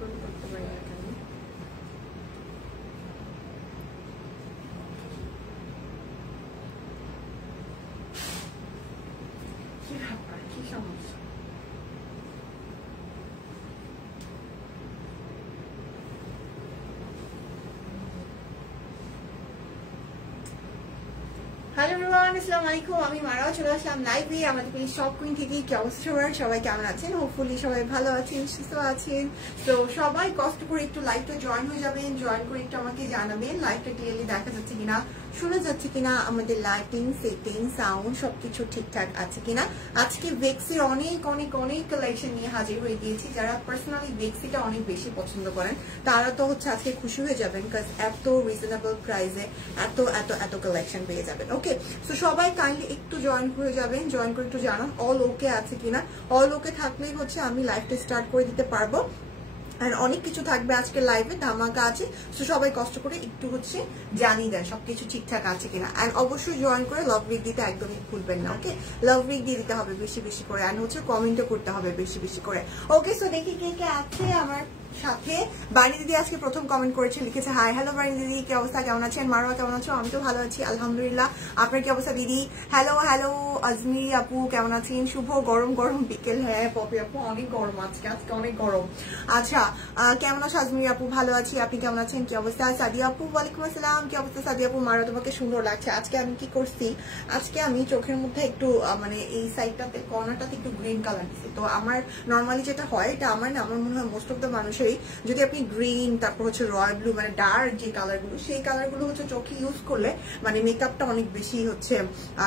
করতে পারি না কেন? কি ব্যাপার, কি সমস্যা? হ্যালো এভরিওয়ান, আসসালামু আলাইকুম। আমি মারাও চলে আসলাম লাইভে আমাদের পেজ শপ কুইন থেকে। কি অবস্থা সবার? সবাই কেমন আছেন? হোপফুলি সবাই ভালো আছেন, সুস্থ আছেন। তো সবাই কষ্ট করে একটু লাইভটা জয়েন হয়ে যাবেন, জয়েন করে একটু আমাকে জানাবেন লাইভটা ক্লিয়ারলি দেখা যাচ্ছে কিনা, শোনা যাচ্ছে কিনা, আমাদের লাইটিং, সেটিং, সাউন্ড সবকিছু ঠিকঠাক আছে কিনা। আজকে ভেক্সির অনেক অনেক অনেক কালেকশন নিয়ে হাজির হয়ে গিয়েছি। যারা পার্সোনালি ভেক্সিটা অনেক বেশি পছন্দ করেন তারা তো হচ্ছে আজকে খুশি হয়ে যাবেন, বিকজ এত রিজনেবল প্রাইসে এত এত এত কালেকশন পেয়ে যাবেন। ওকে, সো সবাই কাইন্ডলি একটু জয়েন হয়ে যাবেন, জয়েন করে একটু জানান অল ওকে আছে কিনা। অল ওকে থাকলেই হচ্ছে আমি লাইভটা স্টার্ট করে দিতে পারবো। আর অনেক কিছু থাকবে আজকে লাইভে, ধামাকা আছে। সো সবাই কষ্ট করে একটু হচ্ছে জানিয়ে দেন সবকিছু ঠিকঠাক আছে কিনা। অ্যান্ড অবশ্যই জয়েন করে লাভ রিক দিতে একদমই ভুলবেন না। ওকে, লাভ রিক দিয়ে দিতে হবে বেশি বেশি করে, অ্যান্ড হচ্ছে কমেন্টও করতে হবে বেশি বেশি করে। ওকে, সো দেখি কে কে আছে আমার সাথে। বাণী দিদি আজকে প্রথম কমেন্ট করেছে, লিখেছে হাই। হ্যালো বাণী দিদি, কি অবস্থা, কেমন আছেন? মারোয়া কেমন আছো? আমি তো ভালো আছি আলহামদুলিল্লাহ। আপনার কি অবস্থা দিদি? হ্যালো হ্যালো আজমি আপু, কেমন আছেন? শুভ গরম গরম বিকেল। হ্যাঁ পপি আপু, অনেক গরম আজকে, আজকে অনেক গরম। আচ্ছা, কেমন আছো আজমি আপু? ভালো আছি, আপনি কেমন আছেন? কি অবস্থা? সাদিয়া আপু, ওয়ালাইকুম আসসালাম। কি অবস্থা সাদিয়া আপু? মারো, তোমাকে সুন্দর লাগছে। আজকে আমি কি করছি, আজকে আমি চোখের মধ্যে একটু মানে এই সাইডটাতে কর্নারটাতে একটু গ্রিন কালার দিচ্ছি। তো আমার নর্মালি যেটা হয়, এটা আমার না, আমার মনে হয় মোস্ট অফ দ্য মানুষেরই, যদি আপনি গ্রিন, তারপর হচ্ছে রয়্যাল ব্লু, মানে ডার্ক যে কালারগুলো, সেই কালারগুলো হচ্ছে চোখে ইউজ করলে মানে মেকআপটা অনেক বেশি হচ্ছে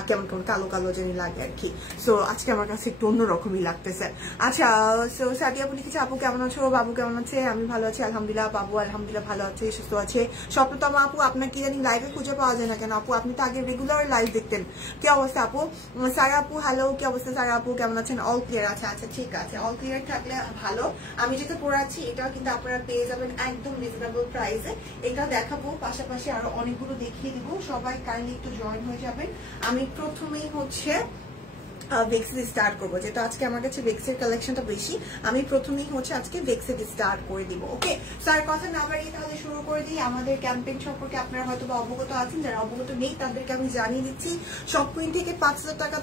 কেমন কেমন কালো কালো জানি লাগে আর কি। সো আজকে আমার কাছে একটু অন্যরকমই লাগতেছে। আচ্ছা, সো সাদিয়া আপু লিখেছে আপু কেমন আছো? বাবু কেমন আছে? আমি ভালো আছি আলহামদুলিল্লাহ। বাবু আলহামদুলিল্লাহ ভালো আছে, সুস্থ আছে। স্বপ্নতমা আপু, আপনার কি জানি লাইভে খুঁজে পাওয়া যায় না কেন আপু? আপনি তো আগে রেগুলার লাইভ দেখতেন। কি অবস্থা আপু? সারা আপু হ্যালো, কি অবস্থা সারা আপু, কেমন আছেন? অল ক্লিয়ার আছে? আচ্ছা ঠিক আছে, অল ক্লিয়ার থাকলে ভালো। আমি যেটা পরে আছি এটা কিন্তু আপনারা পেয়ে যাবেন একদম রিজনেবল প্রাইসে। এটা দেখাবো, পাশাপাশি আরো অনেকগুলো দেখিয়ে দিব। সবাই কাইন্ডলি একটু জয়েন হয়ে যাবেন। আমি প্রথমেই হচ্ছে ভেক্সি স্টার্ট করবো, যেটা আজকে আমার কাছে ভেক্সের কালেকশনটা বেশি। আমি প্রথমেই হচ্ছে আজকে ভেক্সি স্টার্ট করে দিব। ওকে, স্যার কথা না বাড়িয়ে তাহলে শুরু করে দিই। আমাদের ক্যাম্পেইন সম্পর্কে আপনারা হয়তো বা অবগত আছেন, যারা অবগত নেই তাদেরকে আমি জানিয়ে দিচ্ছি। শপ কুইন থেকে ৫,০০০ টাকা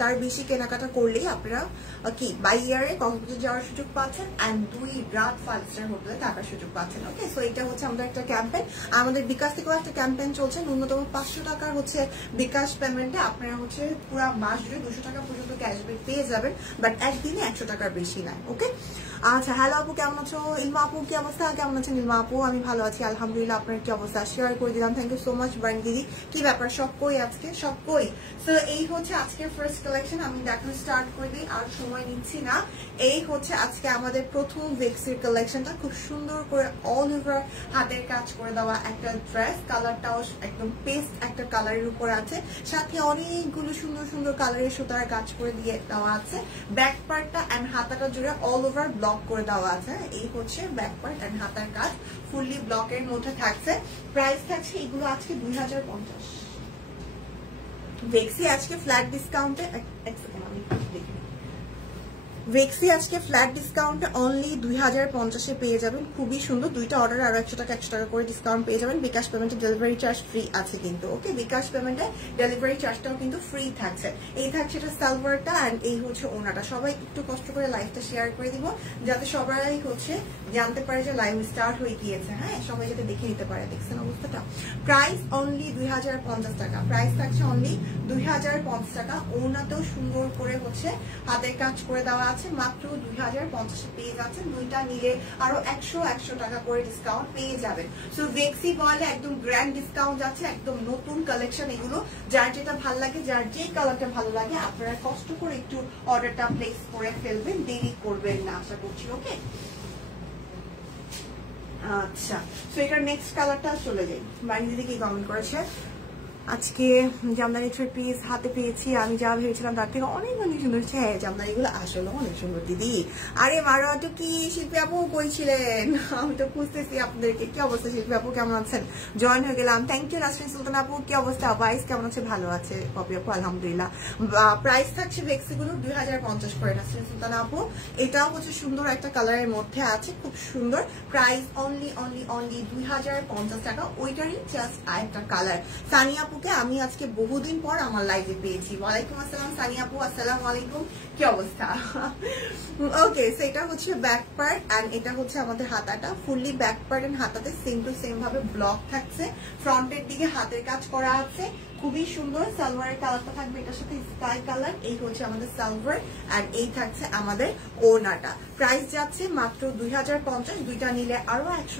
তার বেশি কেনাকাটা করলেই আপনারা কি বাই ইয়ারে কক্সবাজার যাওয়ার সুযোগ পাচ্ছেন, অ্যান্ড 2 রাত 5 স্টার হোটেলে থাকার সুযোগ পাচ্ছেন। ওকে, সো এটা হচ্ছে আমাদের একটা ক্যাম্পেইন। আমাদের বিকাশ থেকেও একটা ক্যাম্পেইন চলছে, ন্যূনতম ৫০০ টাকার হচ্ছে বিকাশ পেমেন্টে আপনারা হচ্ছে পুরো মাস জুড়ে 200 টাকা পর্যন্ত ক্যাশব্যাক পেয়ে যাবেন, বাট একদিনে 100 টাকার বেশি নাই। ওকে, আচ্ছা হ্যালো আপু কেমন আছো? ইলমা আপু কি অবস্থা, কেমন আছেন ইলমা আপু? আমি ভালো আছি আলহামদুলিল্লাহ। আপনার কি অবস্থা? শেয়ার করে দিলাম, থ্যাংক ইউ সো মাচ বানি দিদি। কি ব্যাপার, সব কই আজকে, সব কই? সো এই হচ্ছে আজকের ফার্স্ট কালেকশন, আমি দেখানো স্টার্ট করে দিই, আর সময় নিচ্ছি না। এই হচ্ছে আজকে আমাদের প্রথম ভেক্সির কালেকশনটা, খুব সুন্দর করে অল ওভার হাতের কাজ করে দেওয়া একটা ড্রেস। কালারটাও একদম পেস্ট একটা কালারের উপর আছে, সাথে অনেকগুলো সুন্দর সুন্দর কালারের সুতার কাজ করে দিয়ে দেওয়া আছে। ব্যাক পার্টটা অ্যান্ড হাতাটা জুড়ে অল ওভার ব্লক করে দেওয়া আছে। এই হচ্ছে ব্যাক পার্ট অ্যান্ড হাতার কাজ, ফুললি ব্লকের মধ্যে থাকছে। প্রাইস থাকছে এগুলো আজকে ২০৫০। ভেক্সি আজকে ফ্ল্যাট ডিসকাউন্টে, ভেক্সি আজকে ফ্ল্যাট ডিসকাউন্টে অনলি ২০৫০-এ পেয়ে যাবেন। খুবই সুন্দর, দুইটা অর্ডারে আরো ১০০ টাকা করে ডিসকাউন্ট পেয়ে যাবেন। বিকাশ পেমেন্টে ডেলিভারি চার্জ ফ্রি আছে কিন্তু। ওকে, বিকাশ পেমেন্টে ডেলিভারি চার্জটাও কিন্তু ফ্রি থাকছে। এই থাকছে এটা সালোয়ারটা, অ্যান্ড এই হচ্ছে ওনাটা। সবাই একটু কষ্ট করে লাইভটা শেয়ার করে দিব, যাতে সবাই হচ্ছে জানতে পারে যে লাইভ স্টার্ট হয়ে গিয়েছে। হ্যাঁ, সবাই যাতে দেখে নিতে পারে। দেখছেন অবস্থাটা? প্রাইস অনলি ২০৫০ টাকা, প্রাইস থাকছে অনলি ২০৫০ টাকা। ওনাতেও সুন্দর করে হচ্ছে হাতের কাজ করে দেওয়া আছে, মাত্র ২০৫০-এ পেয়ে যাচ্ছেন। দুইটা নিলে আরো ১০০ টাকা করে ডিসকাউন্ট পেয়ে যাবেন। সো ভেক্সি বলে একদম গ্র্যান্ড ডিসকাউন্ট যাচ্ছে, একদম নতুন কালেকশন এগুলো। যার যেটা ভালো লাগে, যার যে কালারটা ভালো লাগে, আপনারা কষ্ট করে একটু অর্ডারটা প্লেস করে ফেলবেন, দেরি করবেন না আশা করছি। ওকে, আচ্ছা, সো এটার নেক্সট কালারটা চলে যাই। বাড়ি দিদি কি কমেন্ট করেছে? আজকে জামদানি থ্রি পিস হাতে পেয়েছি, আমি যা ভেবেছিলাম তার থেকে অনেক অনেক সুন্দর। হ্যাঁ জামদানিগুলো আসলে অনেক সুন্দর দিদি। আরে মারোয়াটু কি শিল্পী আপু কইছিলেন, আমি তো খুঁজতেছি আপনাদেরকে। কি অবস্থা শিল্পী আপু, কেমন আছেন? জয়েন হয়ে গেলাম, থ্যাংক ইউ। নাসরিন সুলতান আপু কি অবস্থা? বাইস কেমন আছে? ভালো আছে পপি আপু আলহামদুলিল্লাহ। প্রাইস থাকছে ভেক্সিগুলো 2050 করে নাসরিন সুলতান আপু। এটাও হচ্ছে সুন্দর একটা কালারের মধ্যে আছে, খুব সুন্দর। প্রাইস অনলি 2050 টাকা। ওইটারই জাস্ট আরেকটা কালার। সানিয়া আপুকে আমি আজকে বহুদিন পর আমার লাইভে পেয়েছি। ওয়ালাইকুম আসসালাম সানিয়া আপু, আসসালামু আলাইকুম, কি অবস্থা? ওকে, সো এটা হচ্ছে ব্যাক পার্ট এন্ড এটা হচ্ছে আমাদের হাতাটা। ফুললি ব্যাক পার্ট এন্ড হাতাতে সেম টু সেম ভাবে ব্লক থাকছে। ফ্রন্টের দিকে হাতের কাজ করা আছে, খুবই সুন্দর। সালোয়ারের কালারটা থাকবে এটার সাথে স্কাই কালার। এই হচ্ছে আমাদের সালোয়ার এন্ড এই থাকছে আমাদের ওড়নাটা। প্রাইস যাচ্ছে মাত্র 2050। দুইটা নিলে আরো 100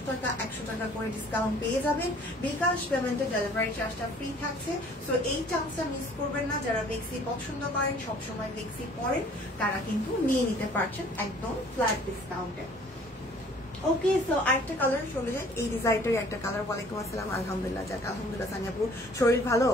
টাকা করে ডিসকাউন্ট পেয়ে যাবেন। বিকাশ পেমেন্টে ডেলিভারি চার্জটা ফ্রি থাকছে। সো এই চান্সটা মিস করবেন না। যারা বেক্সি পছন্দ করেন, সবসময় বেক্সি পরেন, তারা কিন্তু নিয়ে নিতে পারছেন একদম ফ্ল্যাট ডিসকাউন্টে। ওকে, সো আরেকটা কালার চলে যায়। এই ডিজাইনটার একটা কালার। ওয়ালাইকুম আসসালাম, আলহামদুলিল্লাহ। যাক আলহামদুলিল্লাহ সানিয়াপু, শরীর ভালো?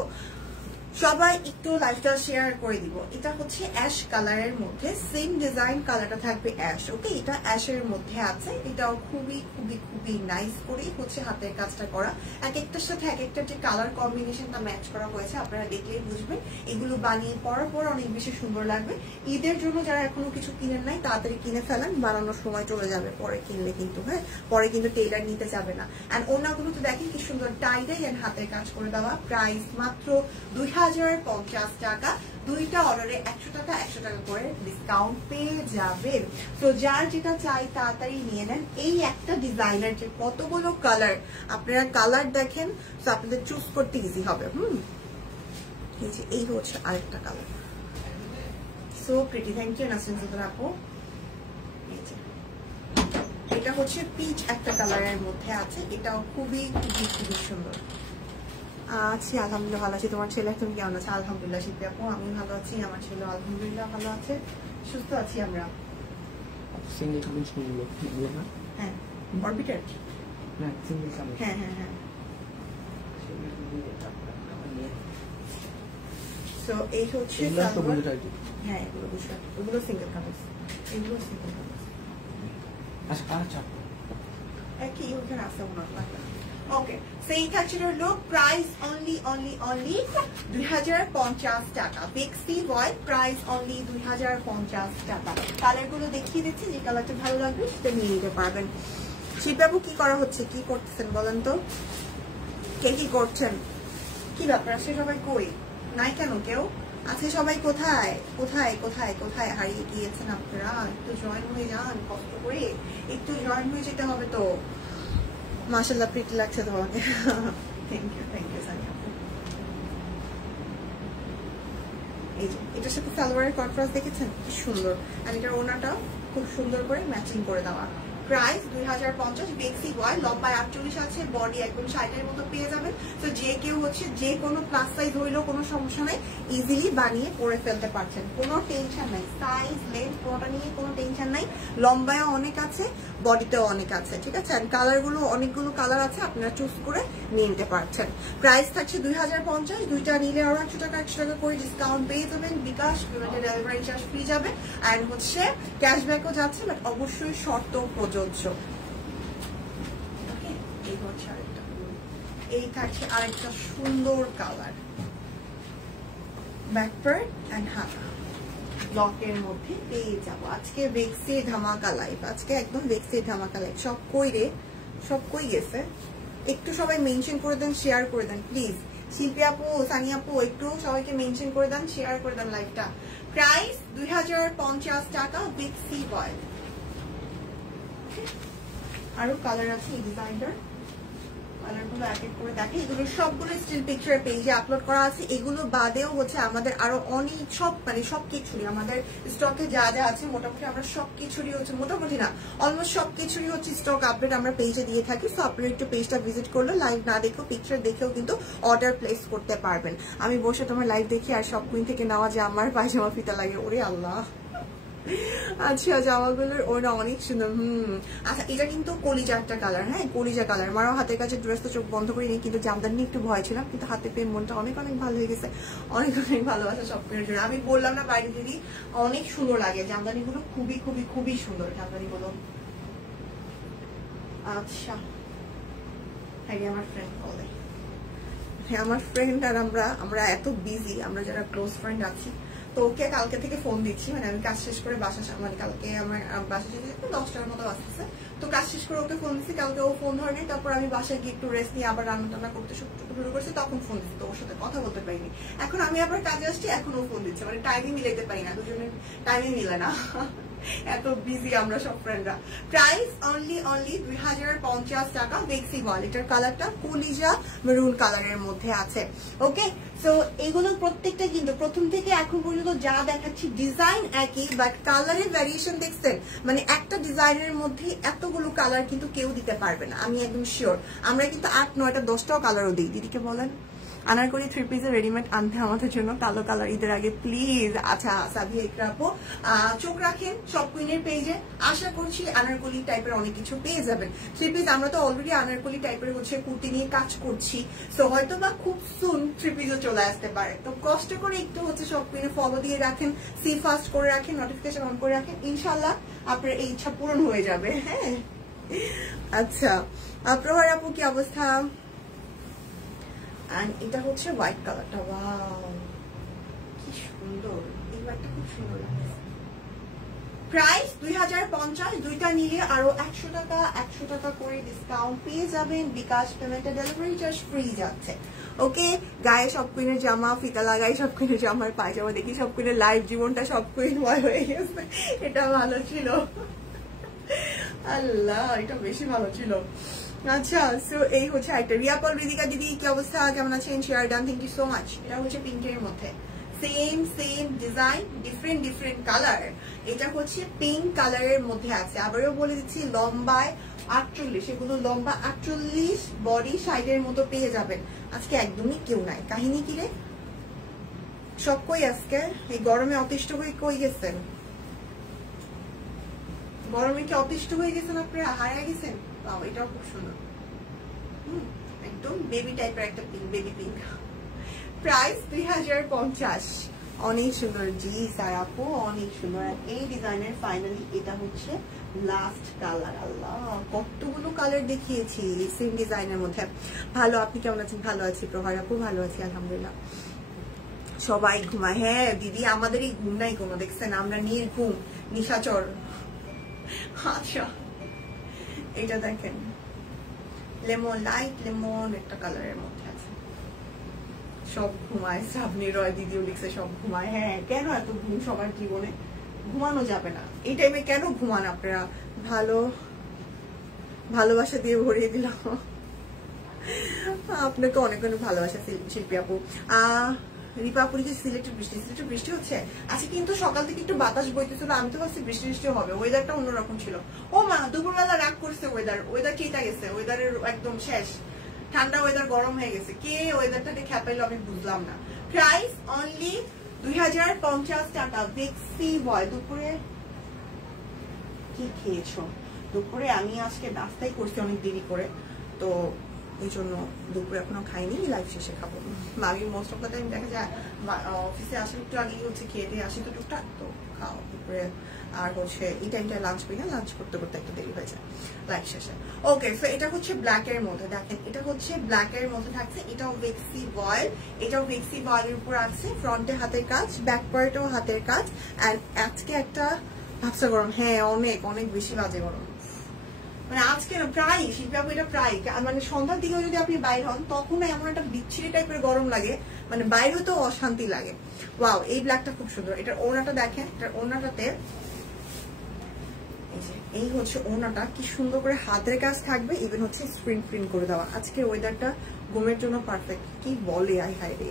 সবাই একটু লাইভটা শেয়ার করে দিব। এটা হচ্ছে অ্যাশ কালারের মধ্যে, সেম ডিজাইন, কালারটা থাকবে অ্যাশ। ওকে, এটা অ্যাশের মধ্যে আছে। এটাও খুবই খুবই খুবই নাইস করে হচ্ছে হাতের কাজটা করা। এক একটার সাথে এক একটা যে কালার কম্বিনেশনটা ম্যাচ করা হয়েছে আপনারা দেখলেই বুঝবেন। এগুলো বানিয়ে পরার পর অনেক বেশি সুন্দর লাগবে। ঈদের জন্য যারা এখনো কিছু কিনেন নাই তাড়াতাড়ি কিনে ফেলেন, বানানোর সময় চলে যাবে পরে কিনলে কিন্তু। হ্যাঁ, পরে কিন্তু টেইলার নিতে যাবে না। এন্ড ওনাগুলো তো দেখেন কি সুন্দর টাইডাই এন্ড হাতের কাজ করে দেওয়া। প্রাইস মাত্র 2050 টাকা। দুইটা অর্ডারে 100 টাকা করে ডিসকাউন্ট পেয়ে যাবেন। তো যার যেটা চাই তাড়াতাড়ি নিয়ে নেন। এই একটা ডিজাইনের যে কতগুলো কালার, আপনারা কালার দেখেন, তো আপনাদের চুজ করতে ইজি হবে। এই হচ্ছে আরেকটা colour, so pretty. Thank you Nasrin Sultan আপু। এটা হচ্ছে পিচ একটা কালারের মধ্যে আছে। এটাও খুবই খুবই খুবই সুন্দর। আছি আলহামদুলিল্লাহ, ভালো আছি। তোমার ছেলে তুমি কেমন আছে? আলহামদুলিল্লাহ শিল্পী আপু, আমি ভালো আছি। আমার ছেলে আলহামদুলিল্লাহ ভালো আছে, সুস্থ আছি আমরা। হ্যাঁ, অরবিটার। হ্যাঁ হ্যাঁ হ্যাঁ। সো এই হচ্ছে হ্যাঁ, এগুলো বুঝলাম, ওগুলো সিঙ্গেল কালার, এগুলো সিঙ্গেল কালার। আচ্ছা, একই ওখানে আছে ওনার লাগবে। ওকে, সেই থাকছে হলো প্রাইস অনলি 2050 টাকা। বেক্সি বয় প্রাইস অনলি 2050 টাকা। কালারগুলো দেখিয়ে দিচ্ছি, যে কালারটা ভালো লাগবে সেটা নিয়ে নিতে পারবেন। শিববাবু কি করা হচ্ছে, কি করতেছেন বলেন তো? কে কি করছেন? কি ব্যাপার? আছে সবাই কই? নাই কেন কেউ? আছে সবাই কোথায় কোথায় কোথায় কোথায় হারিয়ে গিয়েছেন আপনারা? একটু জয়েন হয়ে যান, কষ্ট করে একটু জয়েন হয়ে যেতে হবে তো। মাশাআল্লাহ, প্রিটি লাগছে তোমাকে। Thank you Sania. এই যে এটার সাথে সালোয়ারের কন্ট্রাস্ট দেখেছেন কি সুন্দর, আর এটার ওনাটা খুব সুন্দর করে ম্যাচিং করে দেওয়া। প্রাইস 2050। বেক্সি বয়, লম্বায় 48 আছে, বডি একদম 60-এর মতো পেয়ে যাবেন। তো যে কেউ হচ্ছে যে কোনো প্লাস সাইজ হইলেও কোনো সমস্যা নাই, ইজিলি বানিয়ে পরে ফেলতে পারছেন, কোনো টেনশন নাই। সাইজ লেন্থ কোনটা নিয়ে কোনো টেনশন নাই। লম্বায়ও অনেক আছে, বডিতেও অনেক আছে, ঠিক আছে। আর কালারগুলো অনেকগুলো কালার আছে, আপনারা চুজ করে নিয়ে নিতে পারছেন। প্রাইস থাকছে 2050। দুইটা নিলে আরো 100 টাকা করে ডিসকাউন্ট পেয়ে যাবেন। বিকাশ পেমেন্টে ডেলিভারি চার্জ ফ্রি যাবে, আর হচ্ছে ক্যাশব্যাকও যাচ্ছে, বাট অবশ্যই শর্ত প্রযোজ্য। এই থাকছে আরেকটা সুন্দর কালার, ব্যাক পার্ট এন্ড হাতা ব্লকের মধ্যে পেয়ে যাবো। আজকে বেক্সি ধামাকা লাইভ, আজকে একদম বেক্সি ধামাকা লাইভ। সব কই রে, সব কই গেছে? একটু সবাই মেনশন করে দেন, শেয়ার করে দেন প্লিজ। শিল্পী আপু, সানিয়া আপু, একটু সবাইকে মেনশন করে দেন, শেয়ার করে দেন লাইভটা। প্রাইস 2050 টাকা। বেক্সি বয়। আরো কালার আছে এই ডিজাইনটার, কালারগুলো এক এক করে দেখে। এগুলো সবগুলো স্টিল পিকচার পেজে আপলোড করা আছে। এগুলো বাদেও হচ্ছে আমাদের আরো অনেক সবকিছুরই আমাদের স্টকে যা যা আছে, মোটামুটি আমরা সবকিছুরই হচ্ছে, মোটামুটি না অলমোস্ট সবকিছুরই হচ্ছে স্টক আপডেট আমরা পেজে দিয়ে থাকি। সো আপনারা একটু পেজটা ভিজিট করলে লাইভ না দেখেও পিকচার দেখেও কিন্তু অর্ডার প্লেস করতে পারবেন। আমি বসে তোমার লাইভ দেখি আর সব কুইন থেকে নেওয়া যে আমার পায়জামা ফিতা লাগে, ওরে আল্লাহ। আচ্ছা জামাগুলোর ওটা অনেক সুন্দর। আচ্ছা এটা কিন্তু কলিজা একটা কালার, হ্যাঁ কলিজা কালার। আমারও হাতের কাছে ড্রেস তো চোখ বন্ধ করিনি, কিন্তু জামদানি নিয়ে একটু ভয় ছিলাম, কিন্তু হাতে পেয়ে মনটা অনেক অনেক ভালো হয়ে গেছে। অনেক অনেক ভালোবাসা সব কিছুর জন্য। আমি বললাম না বাইরে দিদি অনেক সুন্দর লাগে জামদানি গুলো, খুবই খুবই খুবই সুন্দর জামদানি গুলো। আচ্ছা আমার ফ্রেন্ড বলে, আমার ফ্রেন্ড আর আমরা এত বিজি, আমরা যারা ক্লোজ ফ্রেন্ড আছি, তো ওকে কালকে থেকে ফোন দিচ্ছি, মানে আমি কাজ শেষ করে বাসা, মানে কালকে আমার বাসা শেষ 10টার মতো আসতেছে, তো কাজ শেষ করে ওকে ফোন দিচ্ছি। কালকে ও ফোন ধরেনি, তারপর আমি বাসায় গিয়ে একটু রেস্ট নিয়ে আবার রান্না টান্না করতে শুরু করছি, তখন ফোন দিচ্ছি, তো ওর সাথে কথা বলতে পারিনি। এখন আমি আবার কাজে আসছি, এখন ও ফোন দিচ্ছে, মানে টাইমিং মিলাইতে পারি না, দুজনের টাইমিং মিলে না, এত বিজি আমরা সব ফ্রেন্ডরা। প্রাইস অনলি 2050 টাকা। বেক্সি বল, এটার কালারটা কলিজা মেরুন কালারের মধ্যে আছে। ওকে, সো এগুলোর প্রত্যেকটা কিন্তু প্রথম থেকে এখন পর্যন্ত যা দেখাচ্ছি ডিজাইন একই, বাট কালারের ভ্যারিয়েশন দেখছেন, মানে একটা ডিজাইনের মধ্যে এতগুলো কালার কিন্তু কেউ দিতে পারবে না, আমি একদম শিওর। আমরা কিন্তু 8, 9টা 10টাও কালারও দিই। দিদিকে বলেন আনারকলি 3 পিসের রেডিমেড আনতে আমাদের জন্য, কালো কালার ঈদের আগে প্লিজ। আচ্ছা সাবিয়া ইকরাপু, চোখ রাখেন সব কুইনের পেজে, আশা করছি আনারকলি টাইপের অনেক কিছু পেয়ে যাবেন। 3 পিস আমরা তো অলরেডি আনারকলি টাইপের হচ্ছে কুর্তি নিয়ে কাজ করছি, সো হয়তো বা খুব সুন 3 পিসও চলে আসতে পারে। তো কষ্ট করে একটু হচ্ছে সব কুইনে ফলো দিয়ে রাখেন, সি ফাস্ট করে রাখেন, নোটিফিকেশন অন করে রাখেন, ইনশাল্লাহ আপনার এই ইচ্ছা পূরণ হয়ে যাবে। হ্যাঁ আচ্ছা প্রহার আপু কি অবস্থা? এটা হচ্ছে হোয়াইট কালারটা, ওয়াও কি সুন্দর, এই হোয়াইটটা খুব সুন্দর লাগে। প্রাইস 2050, দুইটা নিলে আরো 100 টাকা করে ডিসকাউন্ট পেয়ে যাবেন। বিকাশ পেমেন্টে ডেলিভারি চার্জ ফ্রি যাচ্ছে। ওকে, গায়ে সব কুইনের জামা, ফিতা লাগাই সব কুইনের জামার পায়জামা দেখি সব কুইনের লাইফ জীবনটা সব কুইন হয়ে গেছে, এটা ভালো ছিল। আল্লাহ এটা বেশি ভালো ছিল। আচ্ছা সো এই হচ্ছে একটা রিয়াপল রিদিকা দিদি কি অবস্থা, কেমন আছেন? Share done, thank you so much. এটা হচ্ছে পিঙ্কের মধ্যে, সেম ডিজাইন, ডিফারেন্ট কালার। এটা হচ্ছে পিঙ্ক কালারের মধ্যে আছে। আবারও বলে দিচ্ছি লম্বায় 48, এগুলো লম্বা 48, বডি সাইডের মতো পেয়ে যাবেন। আজকে একদমই কেউ নাই, কাহিনী কি রে সব কই আজকে এই গরমে অতিষ্ঠ হয়ে কই গেছেন? গরমে কি অতিষ্ঠ হয়ে গেছেন আপনারা, হারিয়ে গেছেন? এটাও খুব সুন্দর, একদম বেবি টাইপের একটা পিঙ্ক, বেবি পিঙ্ক। প্রাইস 2050, অনেক সুন্দর। জি স্যার আপু অনেক সুন্দর। এই ডিজাইনের ফাইনালি এটা হচ্ছে লাস্ট কালার। আল্লাহ কতগুলো কালার দেখিয়েছি সেম ডিজাইনের মধ্যে। ভালো, আপনি কেমন আছেন? ভালো আছি প্রহার আপু, ভালো আছি আলহামদুলিল্লাহ। সবাই ঘুমায়, হ্যাঁ দিদি আমাদের এই ঘুম নাই কোনো, দেখছেন আমরা নির্ঘুম নিশাচর। আচ্ছা এটা দেখেন লেমন, লাইট লেমন একটা কালারের মধ্যে আছে। সব ঘুমায়, সাবনি রয় দিদিও লিখছে সব ঘুমায়। হ্যাঁ কেন এত ঘুম সবার জীবনে? ঘুমানো যাবে না এই টাইমে, কেন ঘুমান আপনারা? ভালোবাসা দিয়ে ভরিয়ে দিলাম আপনাকে, অনেক অনেক ভালোবাসা শিল্পী আপু। রিপাপুরি যে সিলেটের বৃষ্টি হচ্ছে আজকে, কিন্তু সকাল থেকে একটু বাতাস বইতেছিল, আমি তো ভাবছি বৃষ্টি হবে, ওয়েদারটা অন্যরকম ছিল। ও মা দুপুরবেলা রাগ করছে, ওয়েদার কেটা গেছে, ওয়েদারের একদম শেষ, ঠান্ডা ওয়েদার গরম হয়ে গেছে, কে ওয়েদারটাকে খেপাইলো আমি বুঝলাম না। প্রাইস অনলি 2050 টাকা। বেক্সি বয়, দুপুরে কি খেয়েছো? দুপুরে আমি আজকে নাস্তাই করছি অনেক দেরি করে, তো এই জন্য দুপুরে এখনো খাইনি, লাইফ শেষে খাবো। আমি মোস্ট অফ দ্য টাইম দেখা যায় অফিসে আসার একটু আগেই হচ্ছে খেয়ে দিয়ে আসি, তো টুকটাক তো খাও দুপুরে। আর হচ্ছে এই টাইমটায় লাঞ্চ করি না, লাঞ্চ করতে করতে একটু দেরি হয়ে যায় লাইফ শেষে। ওকে, সো এটা হচ্ছে ব্ল্যাক এর মধ্যে, দেখেন এটা হচ্ছে ব্ল্যাক এর মধ্যে থাকছে। এটাও বেক্সি বয়েল, এটাও বেক্সি বয়েলের উপর আছে, ফ্রন্টে হাতের কাজ, ব্যাক পার্টেও হাতের কাজ। অ্যান্ড আজকে একটা ভাবসা গরম, হ্যাঁ অনেক অনেক বেশি বাজে গরম, মানে আজকে প্রায় শিল্পী এটা প্রায়, মানে সন্ধ্যার দিকে যদি আপনি বাইর হন তখন এমন একটা বিচ্ছিরি টাইপের গরম লাগে, মানে বাইরে তো অশান্তি লাগে। ওয়াও এই ব্ল্যাকটা খুব সুন্দর। এটার ওড়নাটা দেখেন, এটার ওড়নাটাতে এই হচ্ছে ওড়নাটা, কি সুন্দর করে হাতের কাজ থাকবে, ইভেন হচ্ছে প্রিন্ট করে দেওয়া। আজকে ওয়েদারটা ঘুমের জন্য পারফেক্ট, কি বলে আই হাই রে।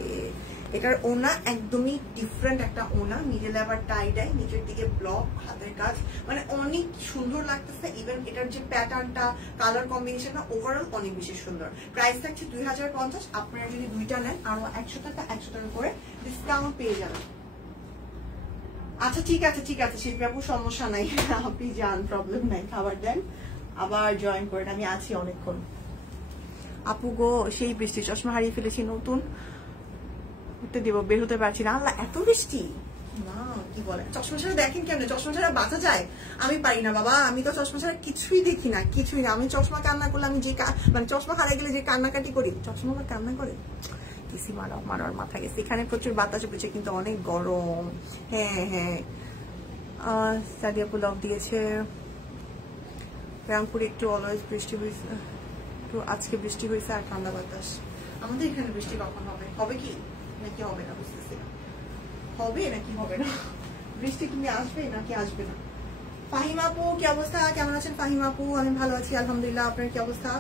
এটার ওনা একদমই ডিফারেন্ট একটা ওনা, মিডলে আবার টাই ডাই, নিচের দিকে ব্লক, হাতের কাজ, মানে অনেক সুন্দর লাগতেছে। ইভেন এটার যে প্যাটার্নটা, কালার কম্বিনেশনটা ওভারঅল অনেক বেশি সুন্দর। প্রাইস থাকছে 2050। আপনারা যদি দুইটা নেন আরো 100 টাকা করে ডিসকাউন্ট পেয়ে যাবেন। আচ্ছা ঠিক আছে শিল্পী আপু, সমস্যা নাই, আপনি যান, প্রবলেম নাই, খাবার দেন, আবার জয়েন করেন, আমি আছি অনেকক্ষণ। আপু গো সেই বৃষ্টি, চশমা হারিয়ে ফেলেছি, নতুন উঠতে দিব, বের হতে পারছি না। আল্লাহ এত বৃষ্টি, না কি বলে, চশমা ছাড়া দেখেন কেমনে, চশমা ছাড়া বাঁচা যায়? আমি পারি না বাবা, আমি তো চশমা ছাড়া কিছুই দেখি না, কিছুই না। আমি চশমা কান্না করলে, আমি যে মানে চশমা হারিয়ে গেলে যে কান্নাকাটি করি, চশমা আমার কান্না করে কিসি মারার মাথা গেছে। এখানে প্রচুর বাতাস উঠেছে কিন্তু অনেক গরম। হ্যাঁ সাদিয়া পোলাও দিয়েছে। রামপুরে একটু অলওয়েজ বৃষ্টি হয়েছে, একটু আজকে বৃষ্টি হয়েছে আর ঠান্ডা বাতাস। আমাদের এখানে বৃষ্টি কখন হবে? হবে কি নাকি হবে না বুঝতেছি না, হবে নাকি হবে না, বৃষ্টি তুমি আসবে নাকি আসবে না। ফাহিমা আপু কি অবস্থা, কেমন আছেন ফাহিমা আপু? আমি ভালো আছি আলহামদুলিল্লাহ, আপনার কি অবস্থা?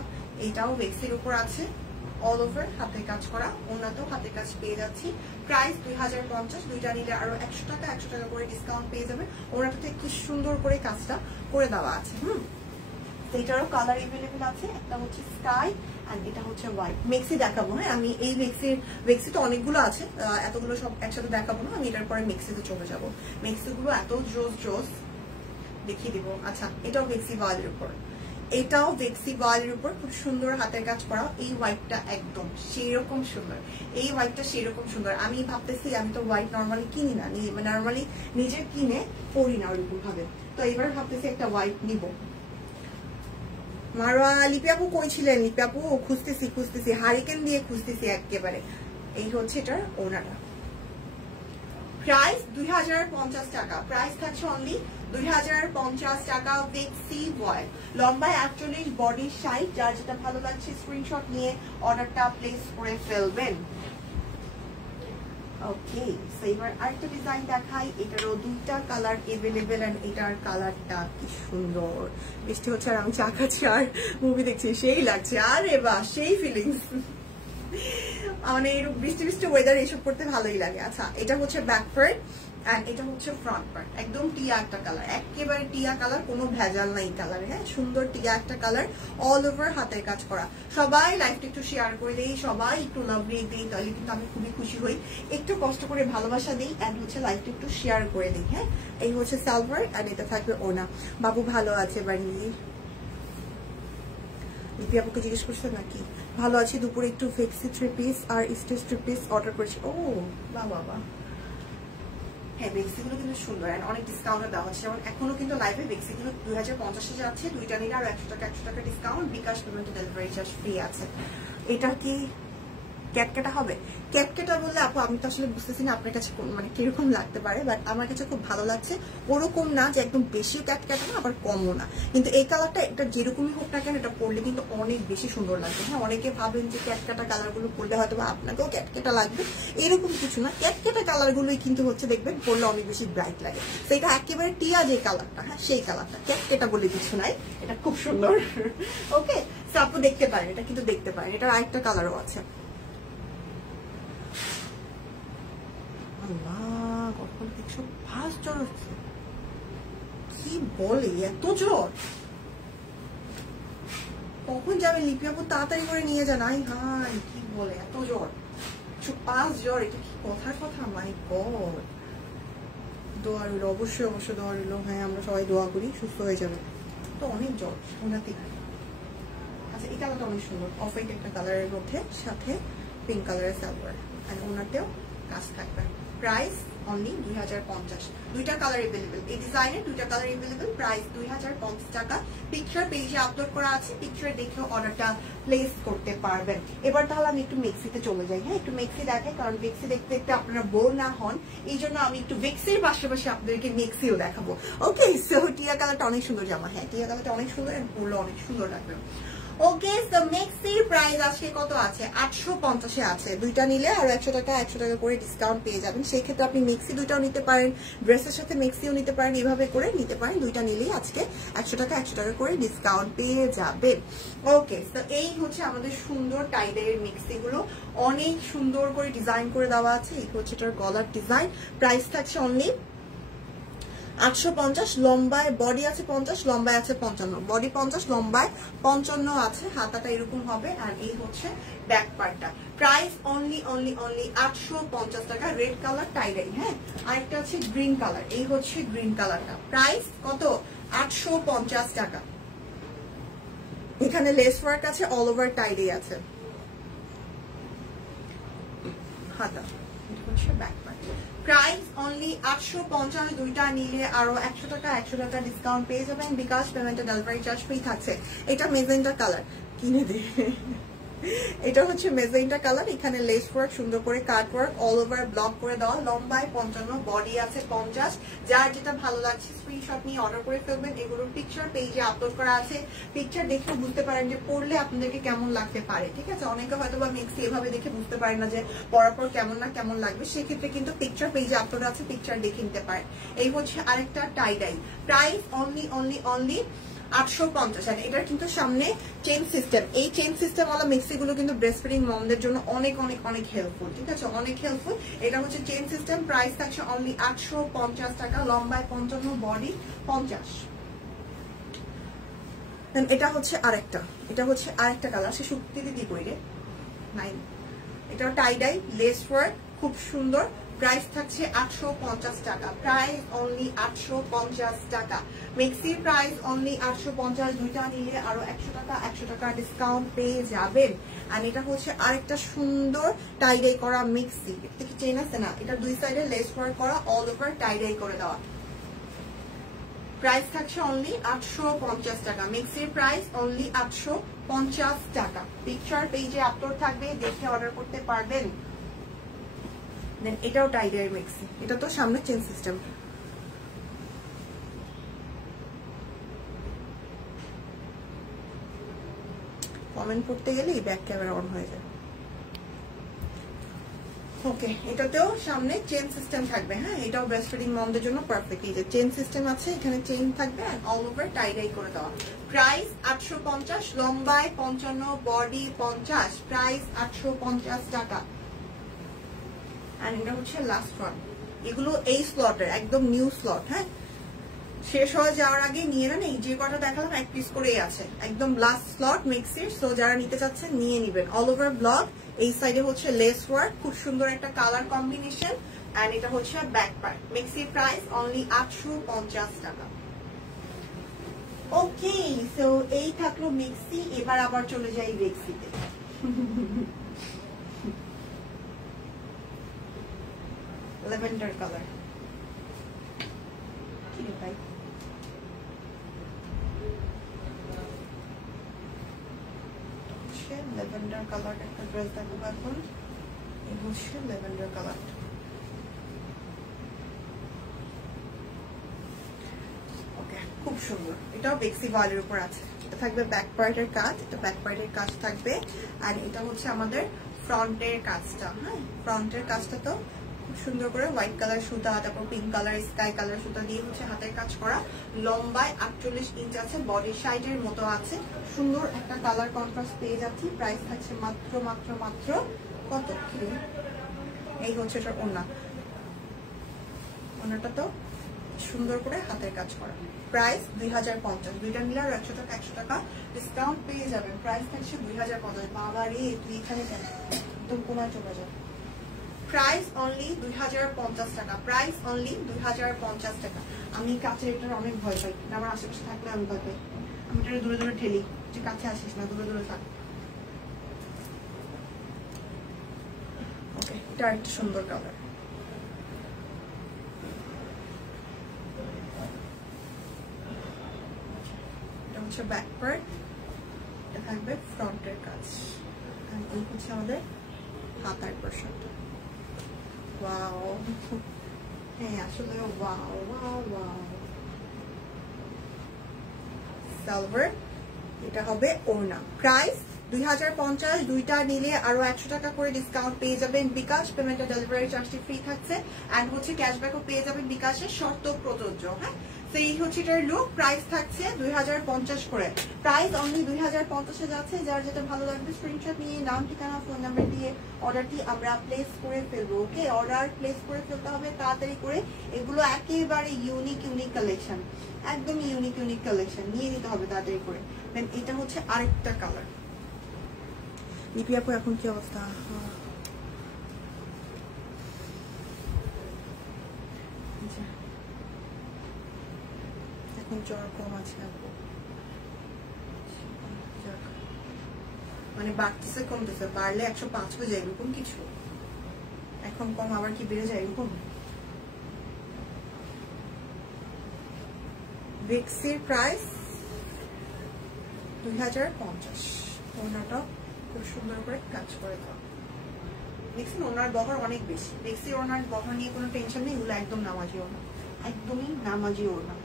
এইটাও বেক্সের উপর আছে, অল ওভার হাতের কাজ করা, ওনাতেও হাতের কাজ পেয়ে যাচ্ছি। প্রাইস 2050, দুইটা নিলে আরো 100 টাকা করে ডিসকাউন্ট পেয়ে যাবে। ওনাটাতে কি সুন্দর করে কাজটা করে দেওয়া আছে। এটারও কালার এভেলেবেল আছে, একটা হচ্ছে স্কাই এন্ড এটা হচ্ছে হোয়াইট। মেক্সি দেখাবো, হ্যাঁ আমি এই মেক্সি তো অনেকগুলো আছে, এতগুলো সব একসাথে দেখাবো না, আমি এটার পরে মেক্সিতে চলে যাবো। মেক্সিগুলো এত জোস দেখিয়ে দিব। আচ্ছা এটাও মেক্সি ওয়ালের উপর, এটাও ভেক্সি ওয়ালের উপর খুব সুন্দর হাতের কাজ করা। এই হোয়াইটটা একদম সেরকম সুন্দর, এই হোয়াইটটা সেরকম সুন্দর। আমি ভাবতেছি, আমি তো হোয়াইট নর্মালি কিনি না, নর্মালি নিজে কিনে পরি না ওরকম ভাবে, তো এবার ভাবতেছি একটা হোয়াইট নিব। মারোয়া লিপি আপু কই ছিলেন? লিপি আপু খুঁজতেছি হারিকেন দিয়ে খুঁজতেছি একেবারে। এই হচ্ছে এটার ওনাটা। প্রাইস 2050 টাকা, প্রাইস থাকছে অনলি 2050 টাকা। ভেক্সি ভয়েল, লম্বায় 48, বডি 60। যার যেটা ভালো লাগছে স্ক্রিনশট নিয়ে অর্ডারটা প্লেস করে ফেলবেন। ওকে, সো এবার আরেকটা ডিজাইন দেখাই। এটারও দুইটা কালার এভেলেবেল এন্ড এটার কালারটা কি সুন্দর। বৃষ্টি হচ্ছে আর আমি চা খাচ্ছি আর মুভি দেখছি, সেই লাগছে। আরে বাহ, সেই ফিলিংস, মানে এরকম বৃষ্টি ওয়েদার এইসব করতে ভালোই লাগে। আচ্ছা এটা হচ্ছে ব্যাক পার্ট এন্ড এটা হচ্ছে ফ্রন্ট পার্ট, একদম টিয়া একটা কালার, একেবারে টিয়া কালার, কোনো ভেজাল নাই কালারে। হ্যাঁ সুন্দর টিয়া একটা কালার, অল ওভার হাতের কাজ করা। সবাই লাইফটা একটু শেয়ার করে দেই, সবাই একটু লাভ রেট দিই, তাহলে কিন্তু আমি খুবই খুশি হই। একটু কষ্ট করে ভালোবাসা দিই এন্ড হচ্ছে লাইফটা একটু শেয়ার করে দিই। হ্যাঁ এই হচ্ছে সালভার এন্ড এটা থাকবে ওনা। বাবু ভালো আছে বাড়ি? লিপি আপুকে জিজ্ঞেস করছেন নাকি? ভালো আছি। দুপুরে একটু ফেক্সি 3 পিস আর স্টেজ 3 পিস অর্ডার করেছি। ও বাবা, হ্যাঁ বেক্সিগুলো কিন্তু সুন্দর এন্ড অনেক ডিসকাউন্ট দেওয়া হচ্ছে। যেমন এখনো কিন্তু লাইভে বেক্সিগুলো 2050 যাচ্ছে, দুইটা নিলে আর 100 টাকা ডিসকাউন্ট, বিকাশ পেমেন্ট ডেলিভারি চার্জ ফ্রি আছে। এটা কি ক্যাটকেটা হবে? ক্যাটকেটা বললে আপু আমি তো আসলে বুঝতেছি না আপনার কাছে মানে কিরকম লাগতে পারে, বাট আমার কাছে খুব ভালো লাগছে। ওরকম না যে একদম বেশি ক্যাটকেটা না, আবার কমও না, কিন্তু এই কালারটা এটা যেরকমই হোক না কেন এটা পরলে কিন্তু অনেক বেশি সুন্দর লাগবে। হ্যাঁ অনেকে ভাবেন যে ক্যাটকেটা কালারগুলো পরলে হয়তো আপনাকেও ক্যাটকেটা লাগবে, এরকম কিছু না। ক্যাটকেটা কালারগুলোই কিন্তু হচ্ছে দেখবেন পরলে অনেক বেশি ব্রাইট লাগে। তো এটা একেবারে টিয়া যে কালারটা, হ্যাঁ সেই কালারটা, ক্যাটকেটা বলে কিছু নাই, এটা খুব সুন্দর। ওকে তো আপু দেখতে পারেন, এটা কিন্তু দেখতে পারেন, এটার আরেকটা কালারও আছে। কখন দেখছো ফার্স্ট জ্বর হচ্ছে, কি বলে এত জ্বর, কখন যাবে লিপি আপু? তাড়াতাড়ি করে নিয়ে যান। আই হাই কি বলে এত জ্বর, ফার্স্ট জ্বর, এটা কি কথার কথা? মাই গড, দোয়া রইল, অবশ্যই দোয়া রইল। হ্যাঁ আমরা সবাই দোয়া করি সুস্থ হয়ে যাবে। তো অনেক জ্বর শোনাতে। আচ্ছা এই কালারটা অনেক সুন্দর, অফ হোয়াইট একটা কালারের মধ্যে, সাথে পিঙ্ক কালারের সালোয়ার আর ওনাতেও কাজ থাকবে। প্রাইস অনলি 2050, দুইটা কালার এভেলেবেল, এই ডিজাইনের দুইটা কালার এভেলেবেল। প্রাইস 2050 টাকা। পিকচার পেজে আপলোড করা আছে, পিকচার দেখে অর্ডারটা প্লেস করতে পারবেন। এবার তাহলে আমি একটু মেক্সিতে চলে যাই। হ্যাঁ একটু মেক্সি দেখাই, কারণ মেক্সি দেখতে দেখতে আপনারা বোর না হন, এই জন্য আমি একটু মেক্সির পাশাপাশি আপনাদেরকে মেক্সিও দেখাবো। ওকে সো টিয়া কালারটা অনেক সুন্দর জামা, হ্যাঁ টিয়া কালারটা অনেক সুন্দর, পরলে অনেক সুন্দর লাগবে। ওকে সো মেক্সির প্রাইস আজকে কত আছে? 850 আছে। দুইটা নিলে আর 100 টাকা করে ডিসকাউন্ট পেয়ে যাবেন। সেই ক্ষেত্রে আপনি মেক্সি দুইটাও নিতে পারেন, ড্রেসের সাথে মেক্সিও নিতে পারেন, এভাবে করে নিতে পারেন। দুইটা নিলেই আজকে 100 টাকা করে ডিসকাউন্ট পেয়ে যাবেন। ওকে তো এই হচ্ছে আমাদের সুন্দর টাইডের মেক্সি গুলো, অনেক সুন্দর করে ডিজাইন করে দেওয়া আছে। এই হচ্ছে এটার গলার ডিজাইন। প্রাইস থাকছে অনলি 850 লম্বায় বডি আছে 50, লম্বায় আছে 55, বডি 50 লম্বায় 55 আছে, হাতাটা এরকম হবে। আর এই হচ্ছে ব্যাক পার্টটা। প্রাইস অনলি 850 টাকা। Red colour tie-dye. হ্যাঁ, আরেকটা আছে গ্রিন কালার, এই হচ্ছে গ্রিন কালারটা। প্রাইস কত? 850 টাকা। এখানে লেস ওয়ার্ক আছে, অল ওভার টাইডাই আছে। হাতা, এটা হচ্ছে ব্যাক পার্ট। Price only 850। দুইটা নিলে আরো 100 টাকা ডিসকাউন্ট পেয়ে যাবেন। বিকাশ পেমেন্টে ডেলিভারি চার্জ ফ্রি থাকছে। এটা মেজেন্টা কালার, কিনে দে। এটা হচ্ছে মেজেন্টা কালার। এখানে লেস ওয়ার্ক, সুন্দর করে কাট ওয়ার্ক, অল ওভার ব্লক করে দেওয়া। লম্বায় 55, বডি আছে 50। যার যেটা ভালো লাগছে স্ক্রিনশট নিয়ে অর্ডার করে ফেলবেন। এগুলোর পিকচার পেজে আপলোড করা আছে। পিকচার দেখে বুঝতে পারেন যে পরলে আপনাদেরকে কেমন লাগতে পারে। ঠিক আছে, অনেকে হয়তো বা মিক্সি এভাবে দেখে বুঝতে পারেন না যে পরার পর কেমন না কেমন লাগবে। সেক্ষেত্রে কিন্তু পিকচার পেজে আপলোড আছে, পিকচার দেখে নিতে পারেন। এই হচ্ছে আরেকটা টাইডাই। Price only 850। আর এটার কিন্তু সামনে চেইন সিস্টেম। এই চেইন সিস্টেম ওয়ালা মিক্সি গুলো কিন্তু ব্রেস্ট ফিডিং মমদের জন্য অনেক অনেক অনেক হেল্পফুল। ঠিক আছে, অনেক হেল্পফুল। এটা হচ্ছে চেইন সিস্টেম। প্রাইস থাকছে অনলি 850 টাকা। লম্বায় 55, বডি 50। এটা হচ্ছে আরেকটা কালার। সে শুক্তি দিদি কইরে নাই। এটা টাইডাই, লেস ওয়ার্ক, খুব সুন্দর। প্রাইস থাকছে 850 টাকা। প্রাইস অনলি 850 টাকা। মিক্সির প্রাইস অনলি 850। দুইটা নিলে আরো 100 টাকা ডিসকাউন্ট পেয়ে যাবেন। আর এটা হচ্ছে আরেকটা সুন্দর টাইডাই করা মিক্সি। এটা কি চেন আছে না? এটা দুই সাইডে লেস ওয়ার্ক করা, অল ওভার টাইডাই করে দেওয়া। প্রাইস থাকছে অনলি 850 টাকা। মিক্সির প্রাইস অনলি 850 টাকা। পিকচার পেজে আপলোড থাকবে, দেখে অর্ডার করতে পারবেন। দেন এটাও টাইডাই মিক্সি। এটা তো সামনে চেন সিস্টেম। কমেন্ট করতে গেলে ব্যাক ক্যামেরা অন হয়ে যায়। ওকে, এটাতেও সামনে চেন সিস্টেম থাকবে। হ্যাঁ, এটাও ব্রেস্ট ফিডিং মমদের জন্য পারফেক্ট। এই যে চেন সিস্টেম আছে, এখানে চেইন থাকবে, অল ওভার টাইডাই করে দেওয়া। প্রাইস 850, লম্বায় 55, বডি 50। প্রাইস 850 টাকা। আর এটা হচ্ছে লাস্ট ওয়ান। এগুলো এই স্লটের একদম নিউ স্লট। হ্যাঁ, শেষ হয়ে যাওয়ার আগে নিয়ে নেন। এই যে কটা দেখালাম এক পিস করেই আছে, একদম লাস্ট স্লট মিক্সির। সো যারা নিতে চাচ্ছেন নিয়ে নিবেন। অল ওভার ব্লক, এই সাইডে হচ্ছে লেস ওয়ার্ক, খুব সুন্দর একটা কালার কম্বিনেশন। এন্ড এটা হচ্ছে ব্যাক পার্ট। মিক্সির প্রাইস অনলি 850 টাকা। ওকে, সো এই থাকলো মিক্সি। এবার আবার চলে যাই রেক্সিতে। ল্যাভেন্ডার কালার, কি রে ভাই? ল্যাভেন্ডার কালার একটা ড্রেস দেখাবো এখন। এই হচ্ছে ল্যাভেন্ডার কালার। ওকে, খুব সুন্দর। এটাও বেক্সি ওয়ালের উপর আছে। এটা থাকবে ব্যাক পার্টের কাজ, এটা ব্যাক পার্টের কাজ থাকবে। আর এটা হচ্ছে আমাদের ফ্রন্টের কাজটা। হ্যাঁ, ফ্রন্টের কাজটা তো খুব সুন্দর করে হোয়াইট কালার সুতা, তারপর পিঙ্ক কালার, স্কাই কালার সুতা দিয়ে হচ্ছে হাতের কাজ করা। লম্বায় 48 ইঞ্চ আছে, বডি সাইডের মতো আছে। সুন্দর একটা কালার কন্ট্রাস্ট পেয়ে যাচ্ছি। প্রাইস থাকছে মাত্র কত? এই হচ্ছে এটার ওড়না। ওড়নাটা তো সুন্দর করে হাতের কাজ করা। প্রাইস 2050। দুইটা মিলে আর 100 টাকা ডিসকাউন্ট পেয়ে যাবেন। প্রাইস থাকছে 2050। বাবা রে, তুই এখানে কেন? একদম কোনায় চলে যাবে। প্রাইস অনলি 2050 টাকা। প্রাইস অনলি 2050 টাকা। আমি কাছের এটার অনেক ভয় পাই। আমার আশেপাশে থাকলে আমি ভয় পাই। আমি এটা দূরে দূরে ঠেলি যে কাছে আসিস না, দূরে দূরে থাক। ওকে, এটা একটা সুন্দর কালার। এটা হচ্ছে ব্যাক পার্ট, এটা থাকবে ফ্রন্টের কাজ। আর এই হচ্ছে আমাদের হাতার পোরশনটা। ওয়াও, হ্যাঁ আসলে ওয়াও ওয়াও ওয়াও। সিলভার, এটা হবে ওড়না। প্রাইস 2050। দুইটা নিলে আরো 100 টাকা করে ডিসকাউন্ট পেয়ে যাবেন। বিকাশ পেমেন্টে ডেলিভারি চার্জটি ফ্রি থাকছে। এন্ড হচ্ছে ক্যাশব্যাকও পেয়ে যাবেন বিকাশের, শর্ত প্রযোজ্য। হ্যাঁ, তো এই হচ্ছে এটার লুক। প্রাইস থাকছে 2050 করে, প্রাইস অনলি 2050 যাচ্ছে। যার যেটা ভালো লাগবে স্ক্রিনশট নিয়ে নাম, ঠিকানা, ফোন নাম্বার দিয়ে অর্ডারটি আমরা প্লেস করে ফেলবো। ওকে, অর্ডার প্লেস করে ফেলতে হবে তাড়াতাড়ি করে। এগুলো একেবারে ইউনিক কালেকশন, একদম ইউনিক কালেকশন, নিয়ে নিতে হবে তাড়াতাড়ি করে। দেন এটা হচ্ছে আরেকটা কালার। লিপি আপু এখন কি অবস্থা? এখন জ্বর কম আছে আপু, মানে বাড়তেছে কমতেছে, বাড়লে 105 হয়ে যায় এরকম কিছু, এখন কম আবার কি বেড়ে যায় এরকম। ভিক্সির প্রাইস 2050। ওনাটা খুব সুন্দর করে কাজ করে দাও। ভিক্সির ওনার বহর অনেক বেশি, ভিক্সির ওনার বহর নিয়ে কোনো টেনশন নেই, এগুলো একদম নামাজি ওনা, একদমই নামাজি ওনা।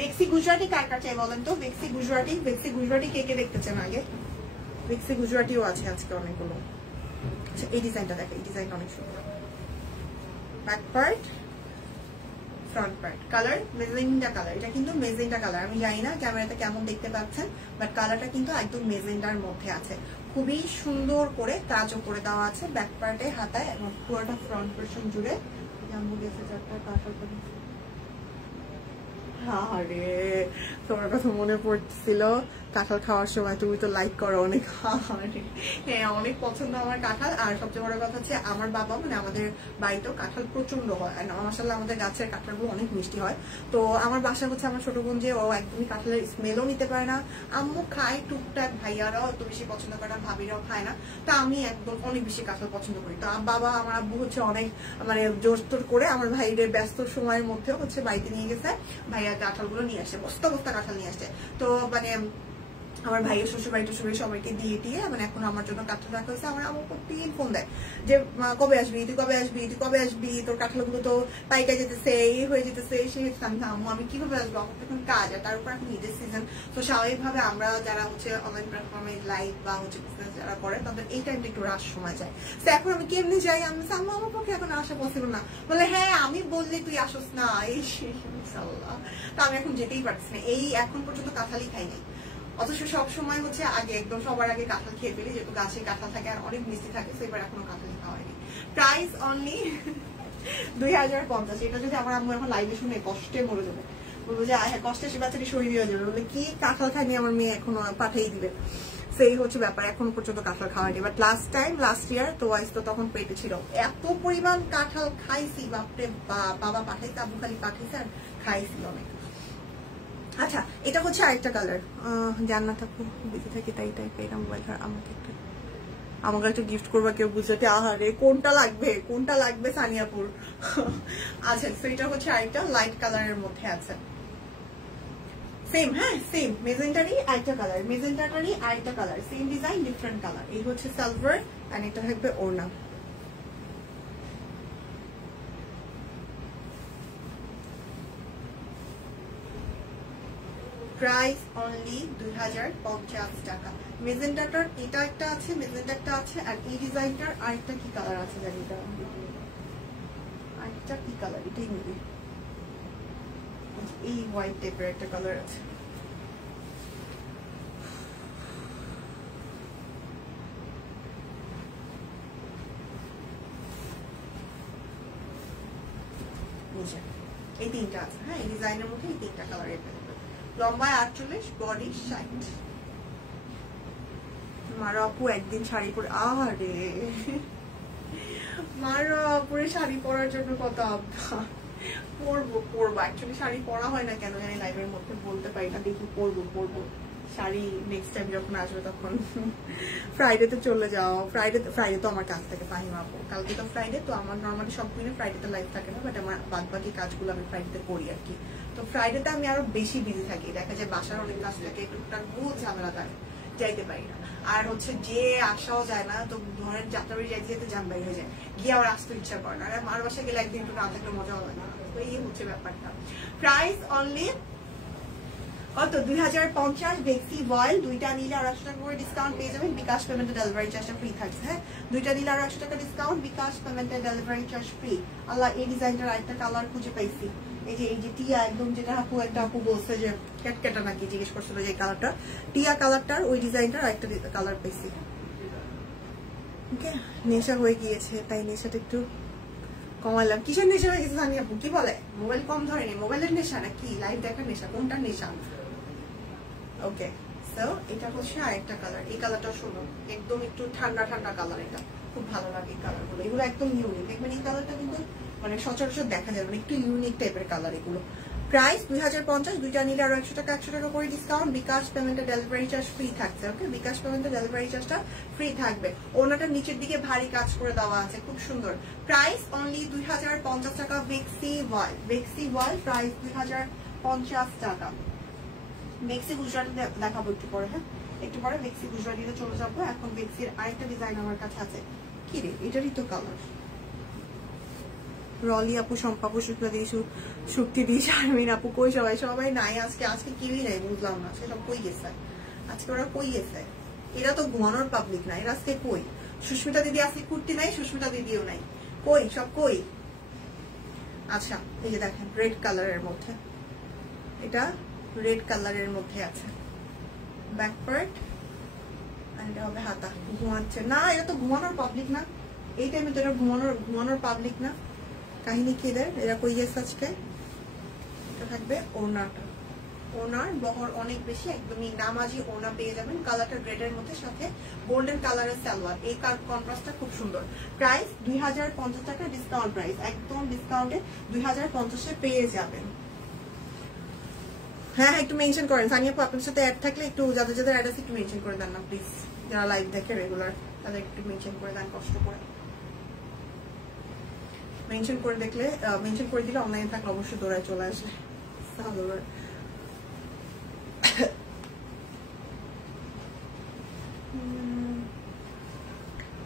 বেক্সি গুজরাটি কার কাছে বলেন তো? বেক্সি গুজরাটি কে কে দেখতে চান আগে? বেক্সি গুজরাটিও আছে আজকে অনেকগুলো। আচ্ছা, এই ডিজাইনটা দেখো, এই ডিজাইনটা অনেক সুন্দর। Back part, front part, colour magenta colour. এটা কিন্তু মেজেন্টা কালার, আমি জানি না ক্যামেরাতে কেমন দেখতে পাচ্ছেন, বাট কালারটা কিন্তু একদম মেজেন্টার মধ্যে আছে। খুবই সুন্দর করে কাজও করে দেওয়া আছে ব্যাক পার্টে, হাতায় এবং পুরোটা ফ্রন্ট পোরশন জুড়ে। জাম্বু গেছে চারটা কাটার করে। আরে তোমার কথা মনে পড়ছিল কাঁঠাল খাওয়ার সময়, তুমি তো লাইক করো অনেক। হ্যাঁ, অনেক পছন্দ আমার কাঁঠাল। আর সবচেয়ে বড় কথা হচ্ছে আমার বাবা, মানে আমাদের বাড়িতেও কাঁঠাল প্রচন্ড হয়, আর মাশাআল্লাহ আমাদের গাছের কাঁঠালগুলো অনেক মিষ্টি হয়। তো আমার বাসা হচ্ছে আমার ছোট বোন, যে ও একদমই কাঁঠালের স্মেলও নিতে পারে না। আম্মু খায় টুকটাক, ভাইয়ারাও অত বেশি পছন্দ করে না, ভাবিরাও খায় না। তা আমি একদম অনেক বেশি কাঁঠাল পছন্দ করি। তো বাবা, আমার আব্বু হচ্ছে অনেক মানে জোর তোর করে আমার ভাইয়ের ব্যস্ত সময়ের মধ্যে হচ্ছে বাড়িতে নিয়ে গেছে, ভাইয়া কাঁঠালগুলো নিয়ে আসছে, বস্তা বস্তা কাঁঠাল নিয়ে আসছে। তো মানে আমার ভাইয়ের শ্বশুর বাড়ি টশুর সবাইকে দিয়ে দিয়ে মানে এখন আমার জন্য কাঁঠাল রাখা হয়েছে। আমার আমার প্রতিদিন ফোন দেয় যে কবে আসবি, তুই কবে আসবি, তুই কবে আসবি, তোর কাঁঠালগুলো তো পাইকা যেতেছে, এই হয়ে যেতেছে, সেই হচ্ছে। আমি কিভাবে আসবো, আমার এখন কাজ, আর তার উপর এখন ঈদের সিজন। তো স্বাভাবিকভাবে আমরা যারা হচ্ছে অনলাইন প্ল্যাটফর্মে লাইভ বা হচ্ছে বিজনেস যারা করে, তাদের এই টাইমটা একটু রাশ সময় যায়। তো এখন আমি কেমনি যাই, আমি আম্মু আমার পক্ষে এখন আসা পসিবল না। বলে হ্যাঁ আমি বললে তুই আসোস না, এই ইনশাআল্লাহ। তা আমি এখন যেতেই পারছি না, এই এখন পর্যন্ত কাঁঠালই খাই নাই। অথচ সবসময় হচ্ছে আগে একদম সবার আগে কাঁঠাল খেয়ে ফেলি, যেহেতু গাছে কাঁঠাল থাকে আর অনেক মিষ্টি থাকে, সেবার এখনো কাঁঠাল খাওয়া হয়নি। Price only 2050। এটা যদি আমার আম্মু এখন লাইভে শুনে কষ্টে মরে যাবে, বলবো যে হ্যাঁ কষ্টে সে বাচ্চাটি শরীর হয়ে যাবে, বলে কি কাঁঠাল খায়নি আমার মেয়ে, এখনো পাঠিয়ে দিবে। সেই হচ্ছে ব্যাপার, এখনো পর্যন্ত কাঁঠাল খাওয়া হয়নি। বাট লাস্ট ইয়ার তো ওয়াইস তো তখন পেটে ছিল, এত পরিমাণ কাঁঠাল খাইছি, বাপরে বাবা পাঠাইছে, আব্বু খালি পাঠাইছে আর খাইছি অনেক। আচ্ছা, এটা হচ্ছে আরেকটা কালার। জান্নাত আপু বেঁচে থাকি তাই এটা মোবাইল আমাকে একটা গিফট করবা কেউ, বুঝতে আহারে কোনটা লাগবে সানিয়াপুর। আচ্ছা, তো এটা হচ্ছে আরেকটা লাইট কালারের মধ্যে আছে, সেম, হ্যাঁ সেম মেজেন্টারই আরেকটা colour, same design different colour. এই হচ্ছে সিলভার এন্ড এটা থাকবে ওড়না। প্রাইস অনলি 2050 টাকা। মেজেন্টাটার এটা একটা আছে, মেজেন্টা একটা আছে, আর এই ডিজাইনটার আরেকটা কি কালার আছে জানি, আরেকটা কি কালার, এটাই নেবে, এই হোয়াইট টাইপের একটা কালার আছে। এই তিনটা আছে, হ্যাঁ এই ডিজাইনের মধ্যে এই তিনটা কালার। লম্বায় 48, বডি 60। মারো আপু একদিন শাড়ি পরে, আরে মারো আপুরে শাড়ি পরার জন্য কত আবদার। পরবো অ্যাকচুয়ালি শাড়ি পরা হয় না কেন জানি, লাইভের মধ্যে বলতে পারি না, দেখি পরবো শাড়ি নেক্সট টাইম যখন আসবে তখন। ফ্রাইডেতে চলে যাও, ফ্রাইডে তো আমার কাজ থাকে ফাহিমা আপু, কালকে তো ফ্রাইডে, তো আমার নর্মালি সব দিনে ফ্রাইডেতে লাইভ থাকে না, বাট আমার বাদবাকি কাজগুলো আমি ফ্রাইডেতে করি আর কি। তো ফ্রাইডেতে আমি আরো বেশি বিজি থাকি, দেখা যায় বাসার অনেক কাজ থাকে, টুকটাক বহু ঝামেলা থাকে, যাইতে পারি না। আর হচ্ছে যে আসাও যায় না, তো ধরেন যাত্রাবাড়ি যাইতে যেতে জাম বাইরে হয়ে যায়, গিয়ে আবার আসতে ইচ্ছা করে না। আর মার বাসায় গেলে একদিন একটু না থাকলে মজা হবে না, তো এই হচ্ছে ব্যাপারটা। প্রাইস অনলি কত 2050 বেক্সি ভয়েল, দুইটা নিলে আর 100 টাকা করে ডিসকাউন্ট পেয়ে যাবেন, বিকাশ পেমেন্টে ডেলিভারি চার্জটা ফ্রি থাকছে। হ্যাঁ, দুইটা নিলে আর 100 টাকা ডিসকাউন্ট, বিকাশ পেমেন্টে ডেলিভারি চার্জ ফ্রি। আল্লাহ, এই ডিজাইনটার আরেকটা কালার খুঁজে পাইছি, এই যে টিয়া, একদম যেটা একটা আপু বলছে যে ক্যাটকেটা নাকি জিজ্ঞেস করছিল, যে কালারটা টিয়া কালারটার, ওই ডিজাইনটার আরেকটা কালার পাইছি। ওকে, নেশা হয়ে গিয়েছে, তাই নেশাটা একটু কমালাম। কিসের নেশা হয়ে গেছে জানি আপু? কি বলে, মোবাইল কম ধরেনি? মোবাইলের নেশা নাকি লাইভ দেখার নেশা? কোনটার নেশা? ওকে, সো এটা হচ্ছে আরেকটা কালার। এই কালারটা শোনো, একদম একটু ঠান্ডা ঠান্ডা কালার, এটা খুব ভালো লাগে। এই কালারগুলো, এগুলো একদম ইউনিক। দেখবেন এই কালারটা কিন্তু মানে সচরাচর দেখা যাবে না, একটু ইউনিক টাইপের কালার এগুলো। প্রাইস 2050, দুইটা নিলে আরো 100 টাকা করে ডিসকাউন্ট, বিকাশ পেমেন্টে ডেলিভারি চার্জ ফ্রি থাকছে। ওকে, বিকাশ পেমেন্টে ডেলিভারি চার্জটা ফ্রি থাকবে। ওনাটার নিচের দিকে ভারী কাজ করে দেওয়া আছে, খুব সুন্দর। প্রাইস অনলি 2050 টাকা। বেক্সি ওয়াল প্রাইস 2050 টাকা। বেক্সি গুজরাটি দেখাবো একটু পরে। হ্যাঁ, একটু পরে বেক্সি গুজরাটিতে চলে যাবো। এখন বেক্সির আরেকটা ডিজাইন আমার কাছে আছে। কি রে, এটারই তো কালার। রলি আপু, শম্পাপু, শুক্লা দিয়ে, শুক্তি দিয়ে, শারমিন আপু, কই সবাই নাই আজকে কেউই নাই, বুঝলাম না সেসব কই গেছে আজকে, ওরা কই গেছে? এরা তো ঘুমানোর পাবলিক না, এরা আজকে কই? সুস্মিতা দিদি আজকে কুর্তি নাই, সুস্মিতা দিদিও নাই, কই সব কই? আচ্ছা, এই যে দেখেন রেড কালারের মধ্যে, এটা রেড কালারের মধ্যে আছে ব্যাক পার্ট, আর এটা হবে হাতা। ঘুমাচ্ছে না, এটা তো ঘুমানোর পাবলিক না, এই টাইমে তো এটা ঘুমানোর পাবলিক না। কাহিনী কি এদের, এরা কই গেছে আজকে? এটা থাকবে ওড়নাটা, ওড়নার বহর অনেক বেশি, একদমই নামাজি ওড়না পেয়ে যাবেন। কালারটা রেডের মধ্যে, সাথে গোল্ডেন কালারের সালোয়ার। এই কন্ট্রাস্টটা খুব সুন্দর। প্রাইস 2050 টাকা, ডিসকাউন্ট প্রাইস, একদম ডিসকাউন্টে 2050-এ পেয়ে যাবেন। হ্যাঁ, একটু মেনশন করেন সানিয়া আপু, আপনার সাথে অ্যাড থাকলে একটু, যাদের অ্যাড আছে একটু মেনশন করে দেন না প্লিজ। যারা লাইভ দেখে রেগুলার, তাদের একটু মেনশন করে দেন, কষ্ট করে মেনশন করে দেখলে, মেনশন করে দিলে অনলাইনে থাকলে অবশ্যই দৌড়ায় চলে আসে।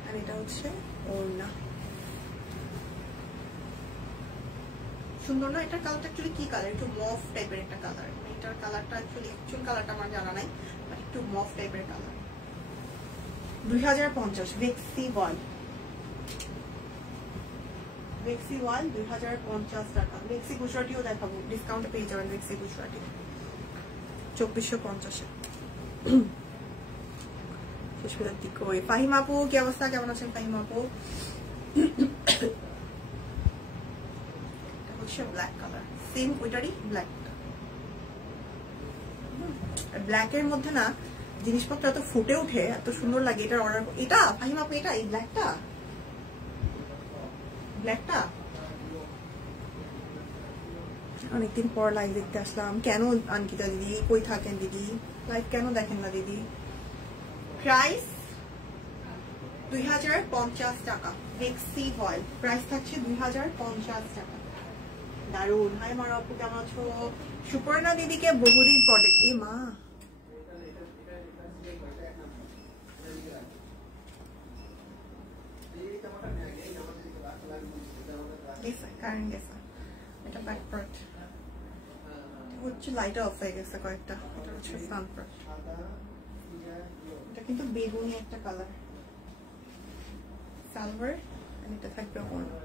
আর এটা হচ্ছে ওড়না, সুন্দর না? এটার কালারটা অ্যাকচুয়ালি কি কালার? একটু মফ টাইপের একটা কালার। এটার কালারটা অ্যাকচুয়ালি কালারটা আমার জানা নাই, একটু মফ টাইপের কালার। 2050 বেক্সি ওয়াল 2050 টাকা। বেক্সি গুজরাটিও দেখাবো, ডিসকাউন্ট পেয়ে যাবেন বেক্সি গুজরাটি 2450-এ। সুস্মিতার দিকে ওই ফাহিম আপু, কি অবস্থা, কেমন আছেন ফাহিম আপু? এটা হচ্ছে ব্ল্যাক কালার, সেম ওইটারই ব্ল্যাক। ব্ল্যাকের মধ্যে না জিনিসপত্র এত ফুটে উঠে, এত সুন্দর লাগে। এটার অর্ডার, এটা ফাহিম আপু, এটা এই ব্ল্যাকটা অনেকদিন পর লাইভ দেখতে আসলাম। কেন অঙ্কিতা দিদি, কই থাকেন দিদি? লাইভ কেন দেখেন না দিদি? প্রাইস 2050 টাকা। বেক্সি ভয়েল প্রাইস থাকছে 2050 টাকা। দারুন। হাই মার আপু, কেমন আছো? সুপর্ণা দিদিকে বহুদিন পর দেখ। এ মা, এটা ব্যাক পার্ট হচ্ছে লাইটটা অফ হয়ে গেছে কয়েকটা। এটা হচ্ছে ফ্রন্ট পার্ট, এটা কিন্তু বেগুনি একটা কালার। সালভার, এটা থাকবে ওড়না।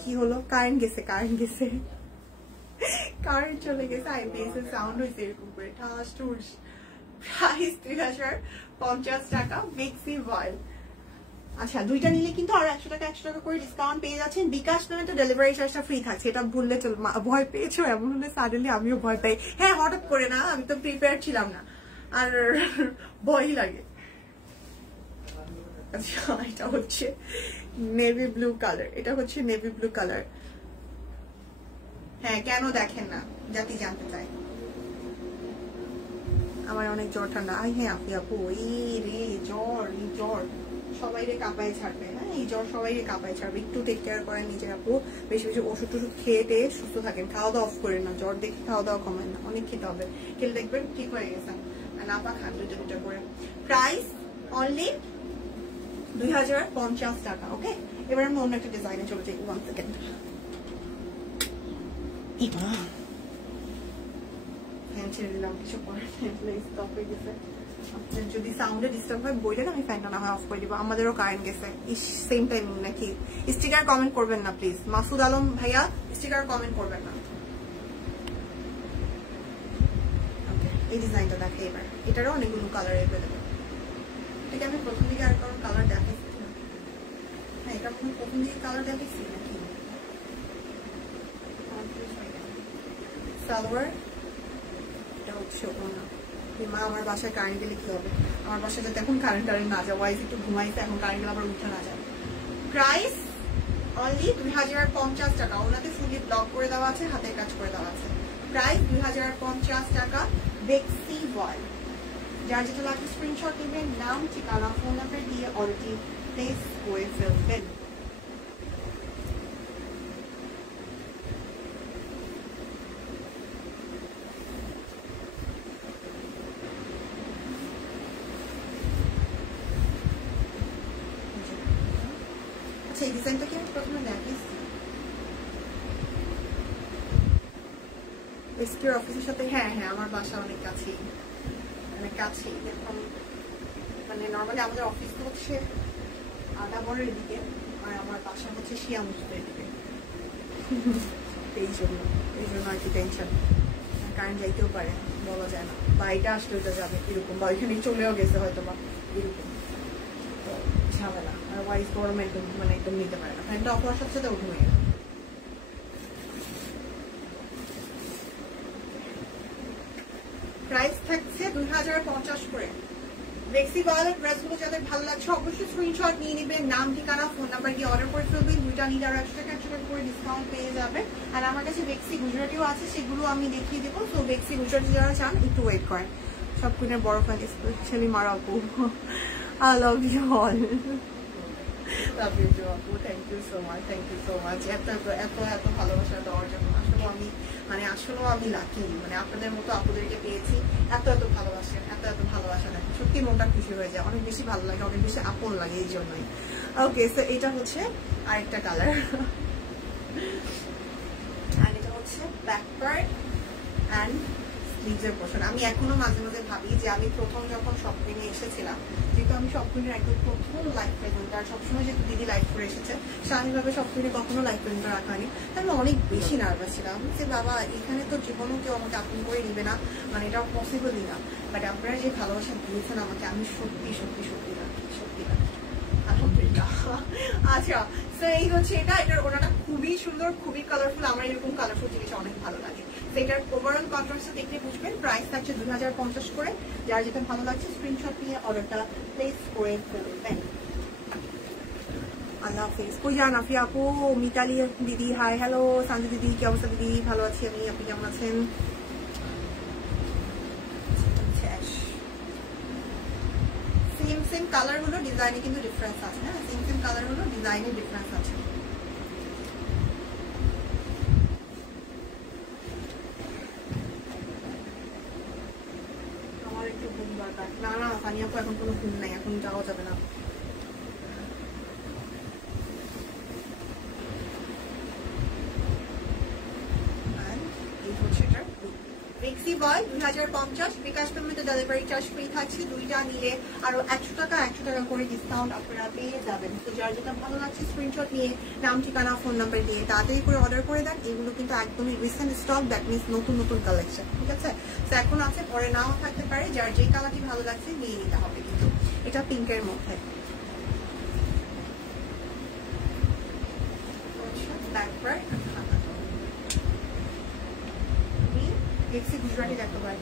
কি হলো? কারেন্ট গেছে কারেন্ট চলে গেছে। আইপিএস এর সাউন্ড হয়েছে এরকম করে ঠাস ঠুস। প্রাইস 2050 টাকা। বেক্সি ভয়েল। আচ্ছা, দুইটা নিলে কিন্তু আর 100 টাকা করে ডিসকাউন্ট পেয়ে যাচ্ছেন। বিকাশ পেমেন্টে ডেলিভারি চার্জটা ফ্রি থাকছে। এটা ভুললে চল। ভয় পেয়েছো? এমন হলে সাডেনলি আমিও ভয় পাই। হ্যাঁ, হঠাৎ করে না, আমি তো প্রিপেয়ার ছিলাম না, আর ভয়ই লাগে। আচ্ছা, এটা হচ্ছে নেভি ব্লু কালার। এটা হচ্ছে নেভি ব্লু কালার। হ্যাঁ, কেন দেখেন না জাতি জানতে চাই। আমার অনেক জ্বর ঠান্ডা। হ্যাঁ আপু, এই রে জ্বর সবাই রে কাঁপায় ছাড়বে। হ্যাঁ, এই জ্বর সবাই রে কাঁপায় ছাড়বে। একটু টেক কেয়ার করেন নিজের আপু, বেশি বেশি ওষুধ টষুধ খেয়ে টেয়ে সুস্থ থাকেন। খাওয়া দাওয়া অফ করেন না, জ্বর দেখে খাওয়া দাওয়া কমেন না, অনেক খেতে হবে। খেলে দেখবেন ঠিক হয়ে গেছেন। আর নাপা খান দুটো করে। প্রাইস অনলি 2050 টাকা। ওকে, এবার আমি অন্য একটা ডিজাইনে চলে যাই। 1 সেকেন্ড। ফ্যান ছেড়ে দিলাম, কিছু করার নেই, স্টপ হয়ে গেছে। যদি সাউন্ডে ডিস্টার্ব হয় বললেন, আমি ফ্যানটা না হয় অফ করে দিব। আমাদেরও কারেন্ট গেছে, সেম টাইমিং নাকি? স্টিকার কমেন্ট করবেন না প্লিজ, মাসুদ আলম ভাইয়া স্টিকার কমেন্ট করবেন না। এই ডিজাইনটা দেখে এবার, এটারও অনেকগুলো কালার এভেলেবেল। এটাকে আমি প্রথম দিকে আর কারণ কালার দেখাইছি না। হ্যাঁ, এটা প্রথম দিকে কালার দেখাইছি নাকি? সালোয়ার, এটা হচ্ছে ওনা। মা আমার বাসায় কারেন্ট গেলে কি হবে? আমার বাসায় যাতে এখন কারেন্ট না যায়, ওয়াইজ একটু ঘুমাইছে, এখন কারেন্ট গেলে আবার উঠে না যায়। প্রাইস অনলি 2050 টাকা। ওনাতে ফুলি ব্লক করে দেওয়া আছে, হাতের কাজ করে দেওয়া আছে। প্রাইস 2050 টাকা। বেক্সি ওয়াল, যার যেটা লাগবে স্ক্রিনশট নেবেন, নাম, ঠিকানা, ফোন নাম্বার দিয়ে অর্ডারটি প্লেস করে ফেলবেন। আচ্ছা, এই ডিজাইনটা কি আমি প্রথমে দেখিয়েছি? এসকিউর অফিসের সাথে, হ্যাঁ হ্যাঁ, আমার বাসা অনেক কাছেই, অনেক কাছেই। এখন মানে নর্মালি আমাদের অফিস তো হচ্ছে আদাবরের দিকে, আর আমার বাসা হচ্ছে শিয়ামুজের দিকে। এই জন্য আর কি টেনশন। কারেন্ট যাইতেও পারে, বলা যায় না, বা এটা আসলে ওটা যাবে এরকম, বা ওইখানে চলেও গেছে হয়তো, বা এরকম তো ঝামেলা। আর ওয়াইজ গরম একদম মানে একদম নিতে পারে না, ফ্যানটা অফ হওয়ার সাথে সাথে উঠে গেল। প্রাইস থাকছে 2050 করে। বেক্সি ওয়ালের ড্রেসগুলো যাদের ভালো লাগছে অবশ্যই স্ক্রিনশট নিয়ে নেবেন, নাম, ঠিকানা, ফোন নাম্বার দিয়ে অর্ডার করে ফেলবেন। দুইটা নিলে আরো 100 টাকা করে ডিসকাউন্ট পেয়ে যাবেন। আর আমার কাছে বেক্সি গুজরাটিও আছে, সেগুলো আমি দেখিয়ে দেবো। তো বেক্সি গুজরাটি যারা চান একটু ওয়েট করেন। সব কুইনের বড় ফ্যান, স্পেশালি মারা আপু, I love you all. Love you too আপু, thank you so much, thank you so much. এত এত এত এত ভালোবাসা দেওয়ার জন্য আসলেও আমি লাকি, মানে আপনাদের মতো আপুদেরকে পেয়েছি। এত এত ভালোবাসেন, এত এত ভালোবাসা দেখেন, সত্যি মনটা খুশি হয়ে যায়, অনেক বেশি ভালো লাগে, অনেক বেশি আপন লাগে এই জন্যই। ওকে, সো এটা হচ্ছে আরেকটা কালার, আর এটা হচ্ছে ব্যাক পার্ট অ্যান্ড স্লিভসের পোর্শন। আমি এখনো মাঝে মাঝে ভাবি যে আমি প্রথম যখন শপিং এ এসেছিলাম, যেহেতু আমি শপিংয়ের একদম প্রথম লাইফ প্রেজেন্ট, আর সবসময় যেহেতু দিদি লাইফ করে এসেছে, স্বাভাবিকভাবে শপিংয়ে কখনো লাইফ প্রেজেন্ট রাখা হয়নি, তাই আমি অনেক বেশি নার্ভাস ছিলাম যে বাবা এখানে তো জীবনেও কেউ আমাকে আপন করে নিবে না, মানে এটা পসিবলই না। বাট আপনারা যে ভালোবাসা দিয়েছেন আমাকে, আমি সত্যি সত্যি সত্যি রাখি, সত্যি রাখি, আলহামদুলিল্লাহ। আচ্ছা, তো এই হচ্ছে এটা, এটার ওনাটা খুবই সুন্দর, খুবই কালারফুল। আমার এরকম কালারফুল জিনিস অনেক ভালো লাগে। এটার ওভারঅল কন্ট্রাস্টটা দেখলে বুঝবেন। প্রাইস থাকছে 2050 করে। যার যেটা ভালো লাগছে স্ক্রিনশট নিয়ে অর্ডারটা প্লেস করে ফেলবেন। আল্লাহ হাফেজ। কই যান আফিয়া আপু, মিতালি দিদি, হাই, হ্যালো সানজি দিদি, কি অবস্থা দিদি? ভালো আছি আমি, আপনি কেমন আছেন? সেম সেম কালার হলো, ডিজাইনে কিন্তু ডিফারেন্স আছে। হ্যাঁ, সেম সেম কালার হলো, ডিজাইনে ডিফারেন্স আছে। না না সানিয়া আপু, এখন কোনো ঘুম নাই, এখন যাওয়া যাবে না। বেক্সি বয় 2050, বিকাশ পেমেন্টে ডেলিভারি চার্জ ফ্রি থাকছে। দুইটা নিলে আরো 100 টাকা করে ডিসকাউন্ট আপনারা পেয়ে যাবেন। তো যার যেটা ভালো লাগছে স্ক্রিনশট নিয়ে নাম, ঠিকানা, ফোন নাম্বার দিয়ে তাড়াতাড়ি করে অর্ডার করে দেন। এগুলো কিন্তু একদমই রিসেন্ট স্টক, দ্যাট মিনস নতুন নতুন কালেকশন, ঠিক আছে? তো এখন আছে, পরে নাও থাকতে পারে। যার যে কালারটি ভালো লাগছে নিয়ে নিতে হবে। কিন্তু এটা পিঙ্কের মধ্যে, বেক্সি গুজরাটি দেখতে পাই।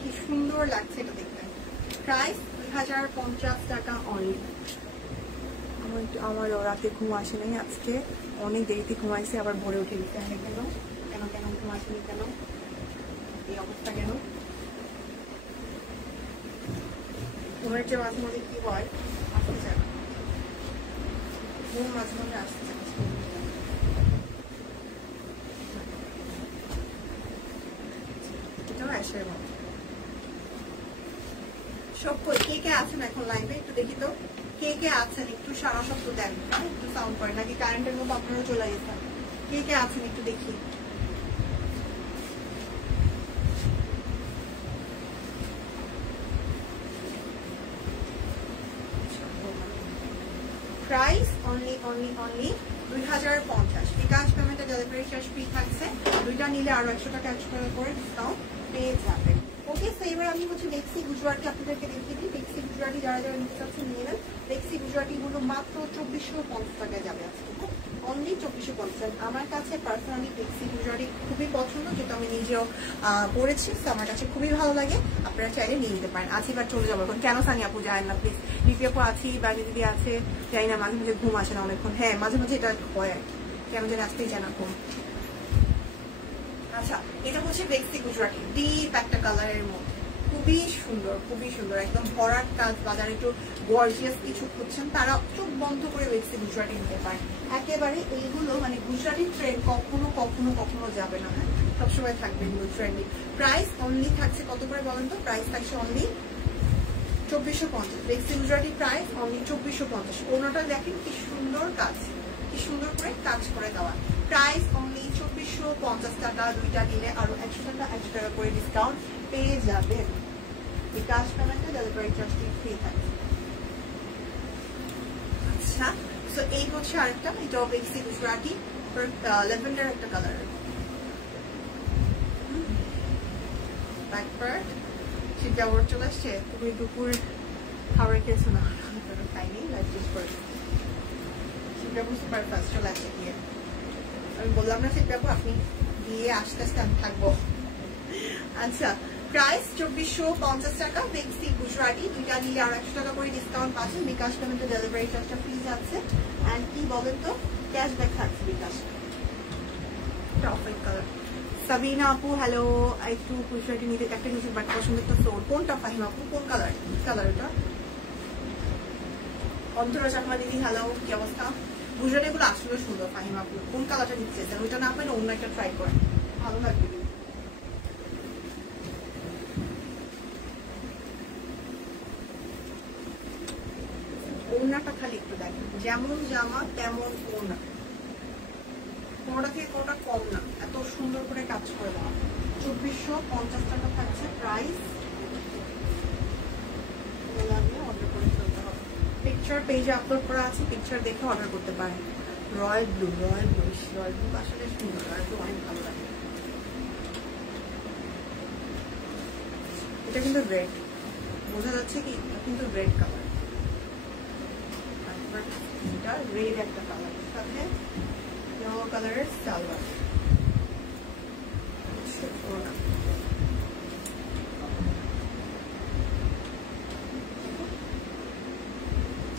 কি সুন্দর লাগছে এটা দেখতে। প্রাইস 2050 টাকা অনলি। আমার রাতে ঘুম আসে নাই আজকে, অনেক দেরিতে ঘুমাইছে, আবার ভোরে উঠে দিতে হয়। কেন কেন কেন ঘুম আসেনি? কেন এই অবস্থা? কেন ঘুমের যে মাঝে মাঝে কি হয়, আসতে চায় না ঘুম, মাঝে মাঝে আসতে চায়। এটাও অ্যাশের মধ্যে সব কই কে কে আছেন এখন লাইভে একটু দেখি তো, কে কে আছেন একটু সারা শব্দ দেন, একটু সাউন্ড করে নাকি কারেন্টের মতো আপনারা চলে গেছেন, কে কে আছেন একটু দেখি। Price only 2050। বিকাশ পেমেন্টে ডেলিভারি চার্জ ফ্রি থাকছে, দুইটা নিলে আরো 100 টাকা করে ডিসকাউন্ট পেয়ে যাবে। ওকে, তো এবার আমি হচ্ছে বেক্সি গুজরাটি আপনাদেরকে দেখিয়ে দিই। বেক্সি গুজরাটি যারা যারা নিতে চাচ্ছেন নিয়ে নেন। বেক্সি গুজরাটি গুলো মাত্র 2450 টাকায় যাবে আজকে, অনলি 2450। আমার কাছে পার্সোনালি বেক্সি গুজরাটি খুবই পছন্দ, যেটা আমি নিজেও পড়েছি, তো আমার কাছে খুবই ভালো লাগে। আপনারা চাইলে নিয়ে নিতে পারেন। আছি বা চলে যাবো এখন, কেন সানি আপু যায় না প্লিজ, লিপি আপু আছি বা দিদি আছে, যাই না, মাঝে মাঝে ঘুম আসে না অনেকক্ষণ। হ্যাঁ মাঝে মাঝে এটা হয় আর কেন যেন আসতেই যায় না ঘুম। আচ্ছা, এটা হচ্ছে বেক্সি গুজরাটি, ডিপ একটা কালারের মধ্যে, খুবই সুন্দর একদম ভরাট কাজ। বাজারে একটু গর্জিয়াস কিছু খুঁজছেন তারা চোখ বন্ধ করে বেক্সি গুজরাটি নিতে পারেন। একেবারে এইগুলো মানে গুজরাটি ট্রেন্ড কখনো যাবে না, হ্যাঁ সবসময় থাকবে এগুলো ট্রেন্ডিং। প্রাইস অনলি থাকছে কত করে বলেন তো? প্রাইস থাকছে অনলি 2450। বেক্সি গুজরাটি প্রাইস অনলি 2450। ওনাটা দেখেন কি সুন্দর কাজ, কি সুন্দর করে কাজ করে দেওয়া। প্রাইস অনলি 2450 টাকা, দুইটা নিলে আরো 100 টাকা করে ডিসকাউন্ট পেয়ে যাবেন। বিকাশ পেমেন্টে ডেলিভারি চার্জ ফ্রি থাকে। আচ্ছা, তো এই হচ্ছে আরেকটা, এটাও বেক্সি গুজরাটি, ল্যাভেন্ডার একটা কালার। ব্যাক পার্ট সেটা ওর চলে আসছে। তুমি দুপুর খাবার খেয়েছো না? খাইনি, লাইফ চেঞ্জ করে সেটা সুপার ফাস্ট চলে আসছে গিয়ে। আমি বললাম না সেটা আপনি দিয়ে আস্তে আস্তে আমি থাকবো। আচ্ছা, প্রাইস 2450 টাকা, বেক্সি গুজরাটি, দুইটা নিলে আর 100 টাকা করে ডিসকাউন্ট পাচ্ছেন। বিকাশ পেমেন্টে ডেলিভারি চার্জটা ফ্রি যাচ্ছে। অ্যান্ড কি বলেন তো, ক্যাশব্যাক থাকছে বিকাশ। অফাইট কালার। সাবিনা আপু হ্যালো, একটু গুজরাটি নিতে একটা কিছু বাট পছন্দের তো সোর কোনটা? ফাহিম আপু কোন কালার? কালার এটা অন্তরা চাকমা দিদি হ্যালো, কি অবস্থা? গুজরাটি গুলো আসলে সুন্দর। ফাহিম আপু কোন কালারটা নিচ্ছে? ওইটা না পাইলে অন্য একটা ট্রাই করেন, ভালো লাগবে। ওড়নাটা খালি একটু দেখেন, যেমন জামা তেমন ওড়না, কোনোটা থেকে কোনোটা কম না, এত সুন্দর করে কাজ করে দেওয়া। 2450 টাকা থাকছে প্রাইস। অর্ডার করে ফেলতে হবে, পিকচার পেজে আপলোড করা আছে, পিকচার দেখে অর্ডার করতে পারেন। রয়্যাল ব্লু আসলে সুন্দর, আর একটু অনেক ভালো লাগে। এটা কিন্তু রেড, বোঝা যাচ্ছে কি? এটা কিন্তু রেড কালার, এটা রেড একটা কালার, সাথে ইয়েলো কালারের সালোয়ার।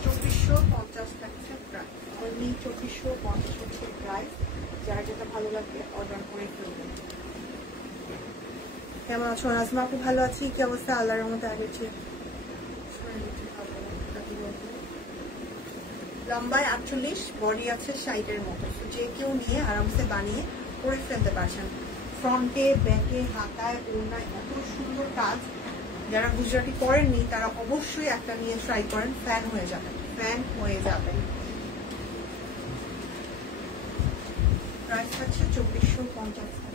2450 থাকছে প্রাইস, অনলি 2450 হচ্ছে প্রাইস। যার যেটা ভালো লাগবে অর্ডার করে ফেলবেন। কেমন আছো নাজমা আপু? ভালো আছি, কি অবস্থা? আল্লাহর রহমতে আগেছে। লম্বায় 48, বডি আছে 60-এর মতো, যে কেউ নিয়ে আরামসে বানিয়ে পরে ফেলতে পারছেন। ফ্রন্টে, ব্যাকে, হাতায়, ওড়নায় এত সুন্দর কাজ। যারা গুজরাটি করেননি তারা অবশ্যই একটা নিয়ে ট্রাই করেন, ফ্যান হয়ে যাবেন। প্রাইস হচ্ছে 2450 টাকা।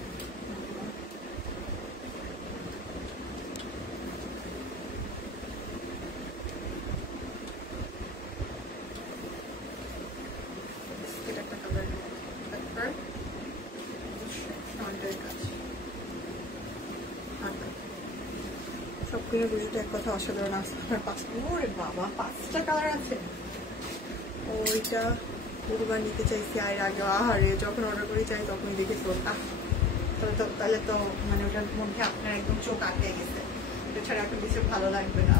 এক কথা অসাধারণ আছে। বাবা 5টা কালার আছে। ওইটা পুরোবার নিতে চাইছি আর আগে, আহারে যখন অর্ডার করে চাই তখনই দেখি তাহলে তো মানে ওটার মধ্যে আপনার একদম চোখ আটকে গেছে, এটা ছাড়া এখন কিছু ভালো লাগবে না।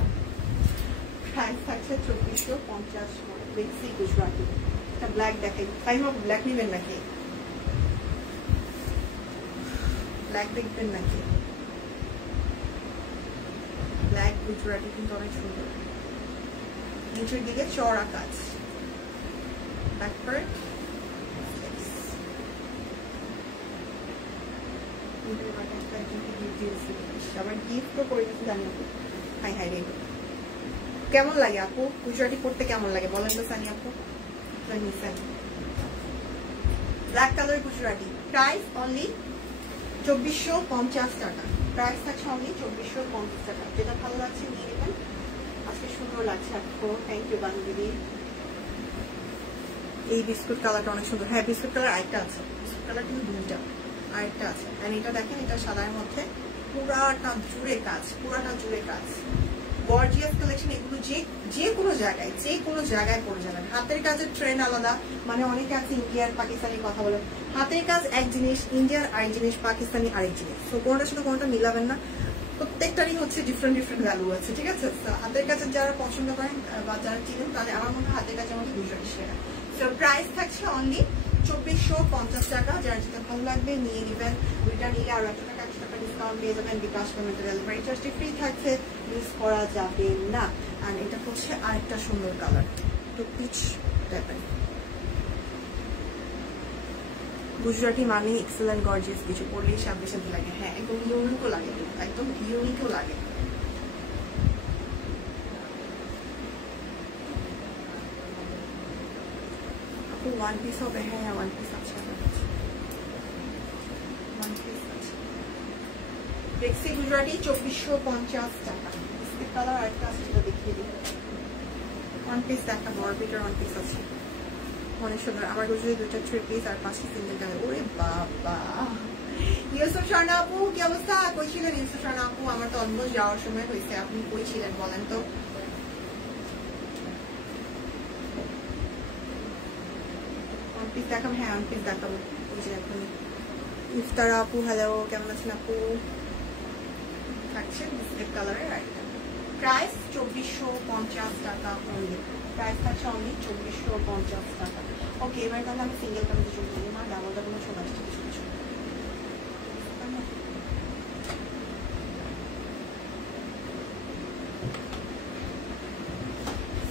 প্রাইস থাকছে 2450। বেক্সি গুজরাটি, এটা ব্ল্যাক দেখাই। তাই ব্ল্যাক নেবেন নাকি? ব্ল্যাক দেখবেন নাকি? ব্ল্যাক গুজরাটি কিন্তু অনেক সুন্দর, নিচের দিকে চড়া কাজ। আবার গিফটও করে দিচ্ছি, জানি হাই রে কেমন লাগে আপু গুজরাটি পড়তে কেমন লাগে বলেন তো সানি আপু black colour Gujarati price only 2450 টাকা প্রাইস থাকছে অনলি 2450 টাকা যেটা ভালো লাগছে নিয়ে নেবেন আজকে সুন্দর লাগছে আপু থ্যাংক ইউ বান্ধবী এই বিস্কুট কালারটা অনেক সুন্দর হ্যাঁ বিস্কুট কালার আরেকটা আছে বিস্কুট কালার কিন্তু দুইটা আরেকটা আছে আর এটা দেখেন এটা সাদার মধ্যে পুরাটা জুড়ে কাজ গর্জিয়াস কালেকশন এগুলো যে কোনো জায়গায় পড়ে যাবেন হাতের কাজের ট্রেন্ড আলাদা মানে অনেকে আছে ইন্ডিয়ার পাকিস্তানি কথা বলে হাতের কাজ এক জিনিস ইন্ডিয়ার আরেক জিনিস পাকিস্তানি আরেক জিনিস তো কোনটার সাথে কোনটা মিলাবেন না প্রত্যেকটারই হচ্ছে ডিফারেন্ট ভ্যালু আছে ঠিক আছে হাতের কাজের যারা পছন্দ করেন বা যারা চিনেন তাহলে আমার মনে হয় হাতের কাজের মধ্যে গুজরাটি সেরা সো প্রাইস থাকছে অনলি 2450 টাকা যার যেটা ভালো লাগবে নিয়ে নেবেন দুইটা নিলে আরো 1 টাকা ডিসকাউন্ট পেয়ে যাবেন বিকাশ পেমেন্টের ডেলিভারি চার্জটি ফ্রি থাকছে মিস করা যাবে না আর এটা হচ্ছে আরেকটা সুন্দর কালার তো পিচ টাইপের গুজরাটি মানে এক্সেলেন্ট গর্জিয়াস কিছু পরলেই সাথে সাথে লাগে হ্যাঁ একদম ইউনিকও লাগে একদম ইউনিকও লাগে আপু ওয়ান পিস হবে হ্যাঁ ওয়ান পিস আছে রেক্সি গুজরাটি 2450 টাকা বিস্কিট কালার আরেকটা আছে সেটা দেখিয়ে দিই ওয়ান পিস একটা বরবিটার ওয়ান পিস আছে অনেক সুন্দর আমার গুজরাটি দুটো 3 পিস আর 5টা সিঙ্গেল টাকা ওরে বাবা ইউসুফ স্বর্ণা আপু কি অবস্থা কই ছিলেন ইউসুফ স্বর্ণা আপু আমার তো অলমোস্ট যাওয়ার সময় হয়েছে আপনি কই ছিলেন বলেন তো ওয়ান পিস দেখাবো হ্যাঁ ওয়ান পিস দেখাবো বুঝে এখন ইফতারা আপু হ্যালো কেমন আছেন আপু থাকছে বিস্কিট কালারের আইটেম প্রাইস 2450 টাকা অনলি প্রাইস থাকছে অনলি 2450 টাকা ওকে এবার তাহলে আমি সিঙ্গেল কামিজে চলে যাই আমার ডাবল ডাবল শোনা যাচ্ছে কিছু কিছু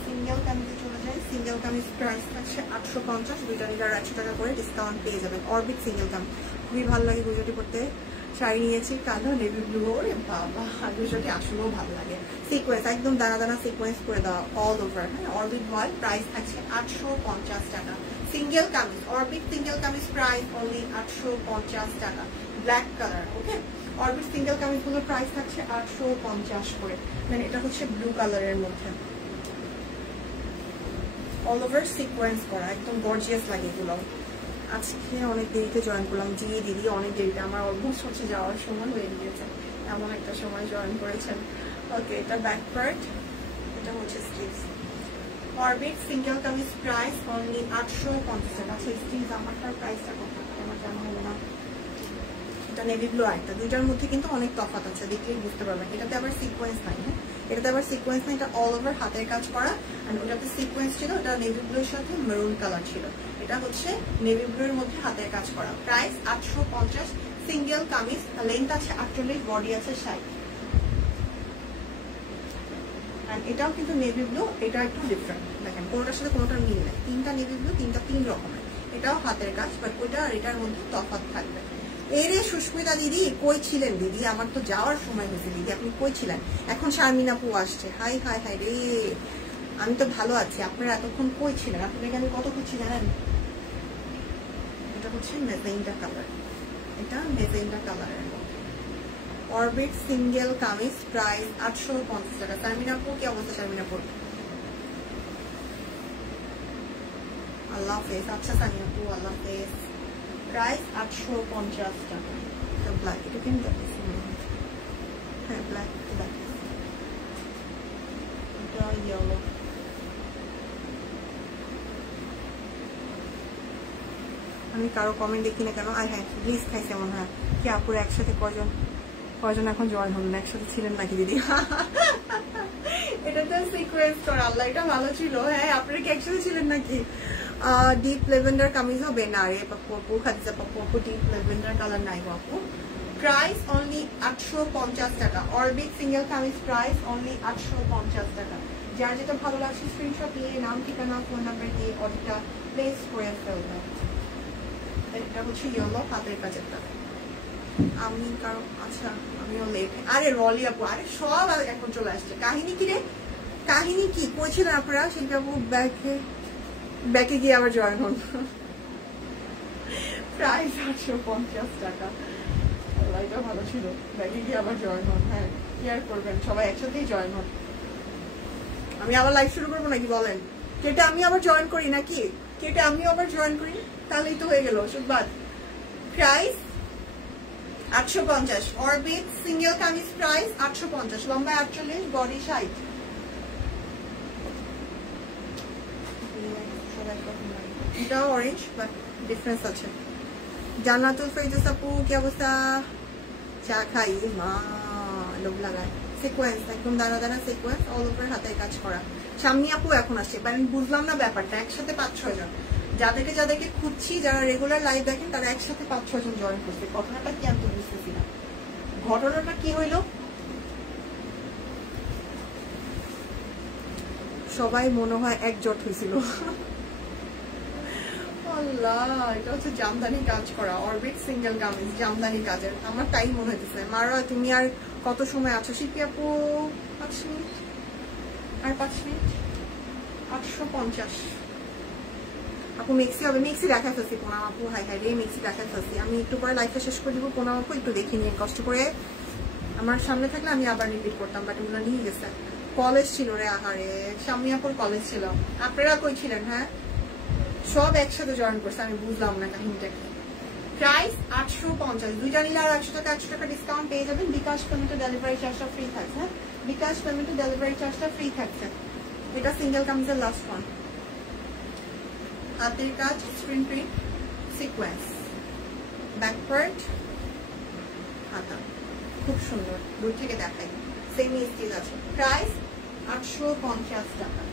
সিঙ্গেল কামিজে চলে যাই সিঙ্গেল কামিজ প্রাইস থাকছে 850 দুইটা নিলে 100 টাকা করে ডিসকাউন্ট পেয়ে যাবেন অরবিট সিঙ্গেল কামিজ খুবই ভালো লাগে গুজরাটি পড়তে শাড়ি নিয়েছি কালো নেভি ব্লু ওরে বাবা গুজরাটি আসলেও ভালো লাগে সিকোয়েন্স একদম দানা দানা সিকোয়েন্স করে দেওয়া অল ওভার হ্যাঁ অরবিট বল প্রাইস থাকছে 850 টাকা single kameez orbit single kameez price only 850 টাকা black colour okay orbit single কামিজগুলোর প্রাইস থাকছে 850 করে মানে এটা হচ্ছে ব্লু কালারের মধ্যে অল ওভার সিকোয়েন্স করা একদম গর্জিয়াস লাগে এগুলো আজকে অনেক দেরিতে জয়েন করলাম জি দিদি অনেক দেরিতে আমার অলমোস্ট হচ্ছে যাওয়ার সময় হয়ে গিয়েছে এমন একটা সময় জয়েন করেছেন ওকে এটা ব্যাক পার্ট এটা হচ্ছে sleeves orbit single kameez price only 850 টাকা আচ্ছা স্লিভস আমারটার প্রাইসটা কত আমার জানা হলো না এটা নেভি ব্লু আরেকটা দুইটার মধ্যে কিন্তু অনেক তফাৎ আছে দেখলেই বুঝতে পারবেন এটাতে আবার সিকোয়েন্স নাই হ্যাঁ এটাতে আবার সিকোয়েন্স নাই এটা অল ওভার হাতের কাজ করা আর ওটাতে সিকোয়েন্স ছিল ওটা নেভি ব্লুর সাথে মেরুন কালার ছিল এটা হচ্ছে নেভি ব্লুর মধ্যে হাতের কাজ করা প্রাইস 850 সিঙ্গেল কামিজ লেন্থ আছে 48 বডি আছে 60 আর এটাও কিন্তু নেভি ব্লু এটা একটু ডিফারেন্ট দেখেন কোনটার সাথে কোনটার মিল নেই তিনটা নেভি ব্লু তিন রকমের এটাও হাতের কাজ বাট ওইটা আর এটার মধ্যে তফাৎ থাকবে এরে সুস্মিতা দিদি কই ছিলেন দিদি আমার তো যাওয়ার সময় হয়েছে দিদি আপনি কই ছিলেন এখন শারমিন আপু আসছে হাই হাই হাই রে আমি তো ভালো আছি আপনারা এতক্ষণ কই ছিলেন আপনাকে আমি কত খুঁজছি জানেন এটা হচ্ছে মেজেন্টা কালার এটা মেজেন্টা কালারের অরবিট সিঙ্গেল কামিজ প্রাইস 850 টাকা শারমিন আপু কি অবস্থা শারমিন আপু আল্লাহ হাফেজ আচ্ছা শারমিন আপু আল্লাহ হাফেজ প্রাইস 850 টাকা তো ব্ল্যাক এটা কিন্তু হ্যাঁ ব্ল্যাক এটা ইয়েলো আমি কারো কমেন্ট দেখি না কেন আর হ্যাঁ প্লিজ খাইছে মনে হয় কি আপুর একসাথে কয়জন এখন জয়েন হলেন একসাথে ছিলেন নাকি দিদি এটা তো সিকোয়েন্স করা আল্লাহ এটা ভালো ছিল হ্যাঁ আপনারা কি একসাথে ছিলেন নাকি ডিপ লেভেন্ডার কামিজ হবে না রে Papu Khadija Papu deep lavender colour নাই বাপু প্রাইস অনলি 850 টাকা orbit single kameez price only 850 টাকা যার যেটা ভালো লাগছে স্ক্রিনশট নিয়ে নাম ঠিকানা ফোন নাম্বার দিয়ে অর্ডারটা প্লেস করে ফেলবেন এটা হচ্ছে ইয়েলো হাতের কাজেরটা আমি কারো আচ্ছা আমিও লেট আরে রলি আপু আরে সব এখন চলে আসছে কাহিনী কি রে কাহিনী কি কইছিলেন আপনারা? শিল্পী আপু ব্যাকে গিয়ে আবার জয়েন হন। প্রাইস 850 টাকা। এটা ভালো ছিল, ব্যাকে গিয়ে আবার জয়েন হন। হ্যাঁ কি আর করবেন, সবাই একসাথেই জয়েন হন। আমি আবার লাইভ শুরু করবো নাকি বলেন? কেটে আমি আবার জয়েন করি নাকি? কেটে আমিও আবার জয়েন করি, তাহলেই তো হয়ে গেল সুবাদ। Price 850। Orbit single kameez price 850, লম্বা 48, বডি 60। এটা অরেঞ্জ বাট ডিফারেন্স আছে। জান্নাতুল ফেরদৌস আপু কি অবস্থা? চা খাই মা, লোভ লাগায়। সিকোয়েন্স একদম দানা দানা সিকোয়েন্স, অল ওভার হাতের কাজ করা। সামনে আপু এখন আসছে, আমি বুঝলাম না ব্যাপারটা। একসাথে 5-6 জন, যাদেরকে খুঁজছি, যারা রেগুলার লাইভ দেখেন তারা একসাথে 5-6 জন জয়েন করছে। ঘটনাটা কি আমি তো বুঝতেছি না, ঘটনাটা কি হইলো? সবাই মনে হয় একজোট হয়েছিল। এটা হচ্ছে জামদানি কাজ করা, অরবিট সিঙ্গেল কামিজ জামদানি কাজের। আমার টাইম মনে হইতেছে। মারা তুমি আর কত সময় আছো? শিল্পী আপু 5 মিনিট, আর 5 মিনিট। 850 আপু মিক্সি হবে, মিক্সি দেখা ফেলছি পোনাম আপু। হাই হাই রে, মিক্সি দেখা ফেলছি। আমি একটু পরে লাইফটা শেষ করে দিব। পোনাম আপু একটু দেখে নিয়ে কষ্ট করে, আমার সামনে থাকলে আমি আবার রিপিট করতাম, বাট ওগুলো নিয়ে গেছে। কলেজ ছিল রে, আহারে সামনে আপুর কলেজ ছিল। আপনারা কই ছিলেন? হ্যাঁ সব একসাথে জয়েন করছে, আমি বুঝলাম না কাহিনীটা কি। প্রাইস 850, দুইটা নিলে আর 100 টাকা 100 টাকা ডিসকাউন্ট পেয়ে যাবেন। বিকাশ পেমেন্টে ডেলিভারি চার্জটা ফ্রি থাকছে। হ্যাঁ বিকাশ পেমেন্টে ডেলিভারি চার্জটা ফ্রি থাকছে। এটা সিঙ্গেল কামিজের লাস্ট ওয়ান। হাতের কাজ, screen print, sequence, back part, হাতা খুব সুন্দর। দূর থেকে দেখাই, সেমি স্টিচ আছে। প্রাইস 850 টাকা।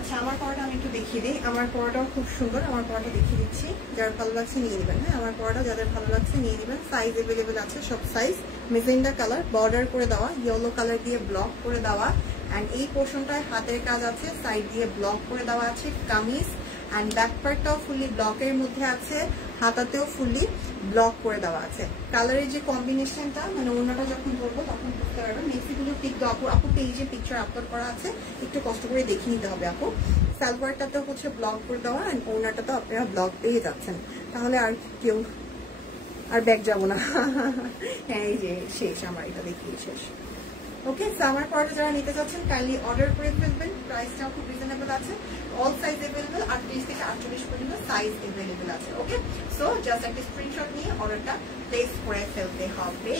আচ্ছা আমার পরোটা আমি একটু দেখিয়ে দিই। আমার পরোটাও খুব সুন্দর, আমার পরোটা দেখিয়ে দিচ্ছি। যার ভালো লাগছে নিয়ে নেবেন। হ্যাঁ আমার পরোটা যাদের ভালো লাগছে নিয়ে নেবেন। সাইজ অ্যাভেলেবেল আছে, সব সাইজ। মেজেন্ডা কালার, বর্ডার করে দেওয়া, ইয়েলো কালার দিয়ে ব্লক করে দেওয়া। অ্যান্ড এই পোর্শনটায় হাতের কাজ আছে, সাইড দিয়ে ব্লক করে দেওয়া আছে কামিজ। অ্যান্ড ব্যাক পার্টটাও ফুললি ব্লকের মধ্যে আছে, হাতাতেও ফুললি ব্লক করে দেওয়া আছে। কালারের যে কম্বিনেশনটা, মানে অন্যটা যখন ধরবো তখন বুঝতে পারবেন। মেক্সিগুলো পিক আপু পেজে পিকচার আপলোড করা আছে, একটু কষ্ট করে দেখে নিতে হবে আপু। সালোয়ারটাতেও হচ্ছে ব্লক করে দেওয়া, অ্যান্ড ওনাটাতেও আপনারা ব্লক পেয়ে যাচ্ছেন। তাহলে আর কেউ আর ব্যাগ যাবো না। হ্যাঁ এই যে শেষ, আমার এটা দেখিয়ে শেষ। ওকে সো আমার পরটা যারা নিতে চাচ্ছেন কাইন্ডলি অর্ডার করে ফেলবেন। প্রাইসটাও খুব রিজনেবল আছে। অল সাইজ অ্যাভেলেবল, 38 থেকে 48 পর্যন্ত সাইজ অ্যাভেলেবল আছে। ওকে সো জাস্ট একটা স্ক্রিনশট নিয়ে অর্ডারটা প্লেস করে ফেলতে হবে।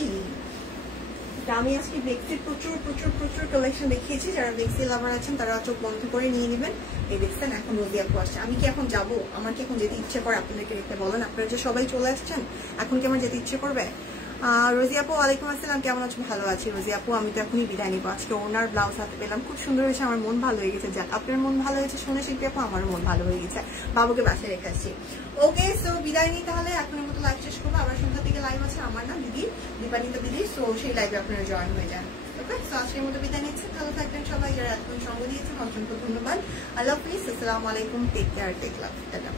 আমি আজকে বেক্সির প্রচুর প্রচুর প্রচুর কালেকশন দেখিয়েছি। যারা বেক্সি লাভার আছেন তারা চোখ বন্ধ করে নিয়ে নেবেন। এই দেখছেন এখন রোজি আপু আসছে। আমি কি এখন যাবো? আমার কি এখন যেতে ইচ্ছে করে? আপনাদেরকে দেখতে বলেন। আপনারা যে সবাই চলে আসছেন, এখন কি আমার যেতে ইচ্ছে করবে? রোজি আপু ওয়ালাইকুম আসসালাম, কেমন আছো? ভালো আছি রোজি আপু। আমি তো এখনই বিদায় নিবো। আজকে ওনার ব্লাউজ হাতে পেলাম, খুব সুন্দর হয়েছে, আমার মন ভালো হয়ে গেছে। যাক আপনার মন ভালো হয়েছে শুনে শিল্পী আপু, আমারও মন ভালো হয়ে গেছে। বাবুকে বাসায় রেখে আসছি। ওকে সো বিদায় নিই তাহলে। এখনের মতো লাইভ শেষ করবো। আবার সন্ধ্যা থেকে লাইভ আছে আমার না দিদি, দীপানিতা দিদি। সো সেই লাইভে আপনারা জয়েন হয়ে যান। ওকে সো আজকের মতো বিদায় নিচ্ছি। ভালো থাকবেন সবাই, যারা এতক্ষণ সঙ্গ দিয়েছেন অসংখ্য ধন্যবাদ। আল্লাহ হাফিজ, আসসালামু আলাইকুম, টেক কেয়ার, টেক লাভ, টাটা।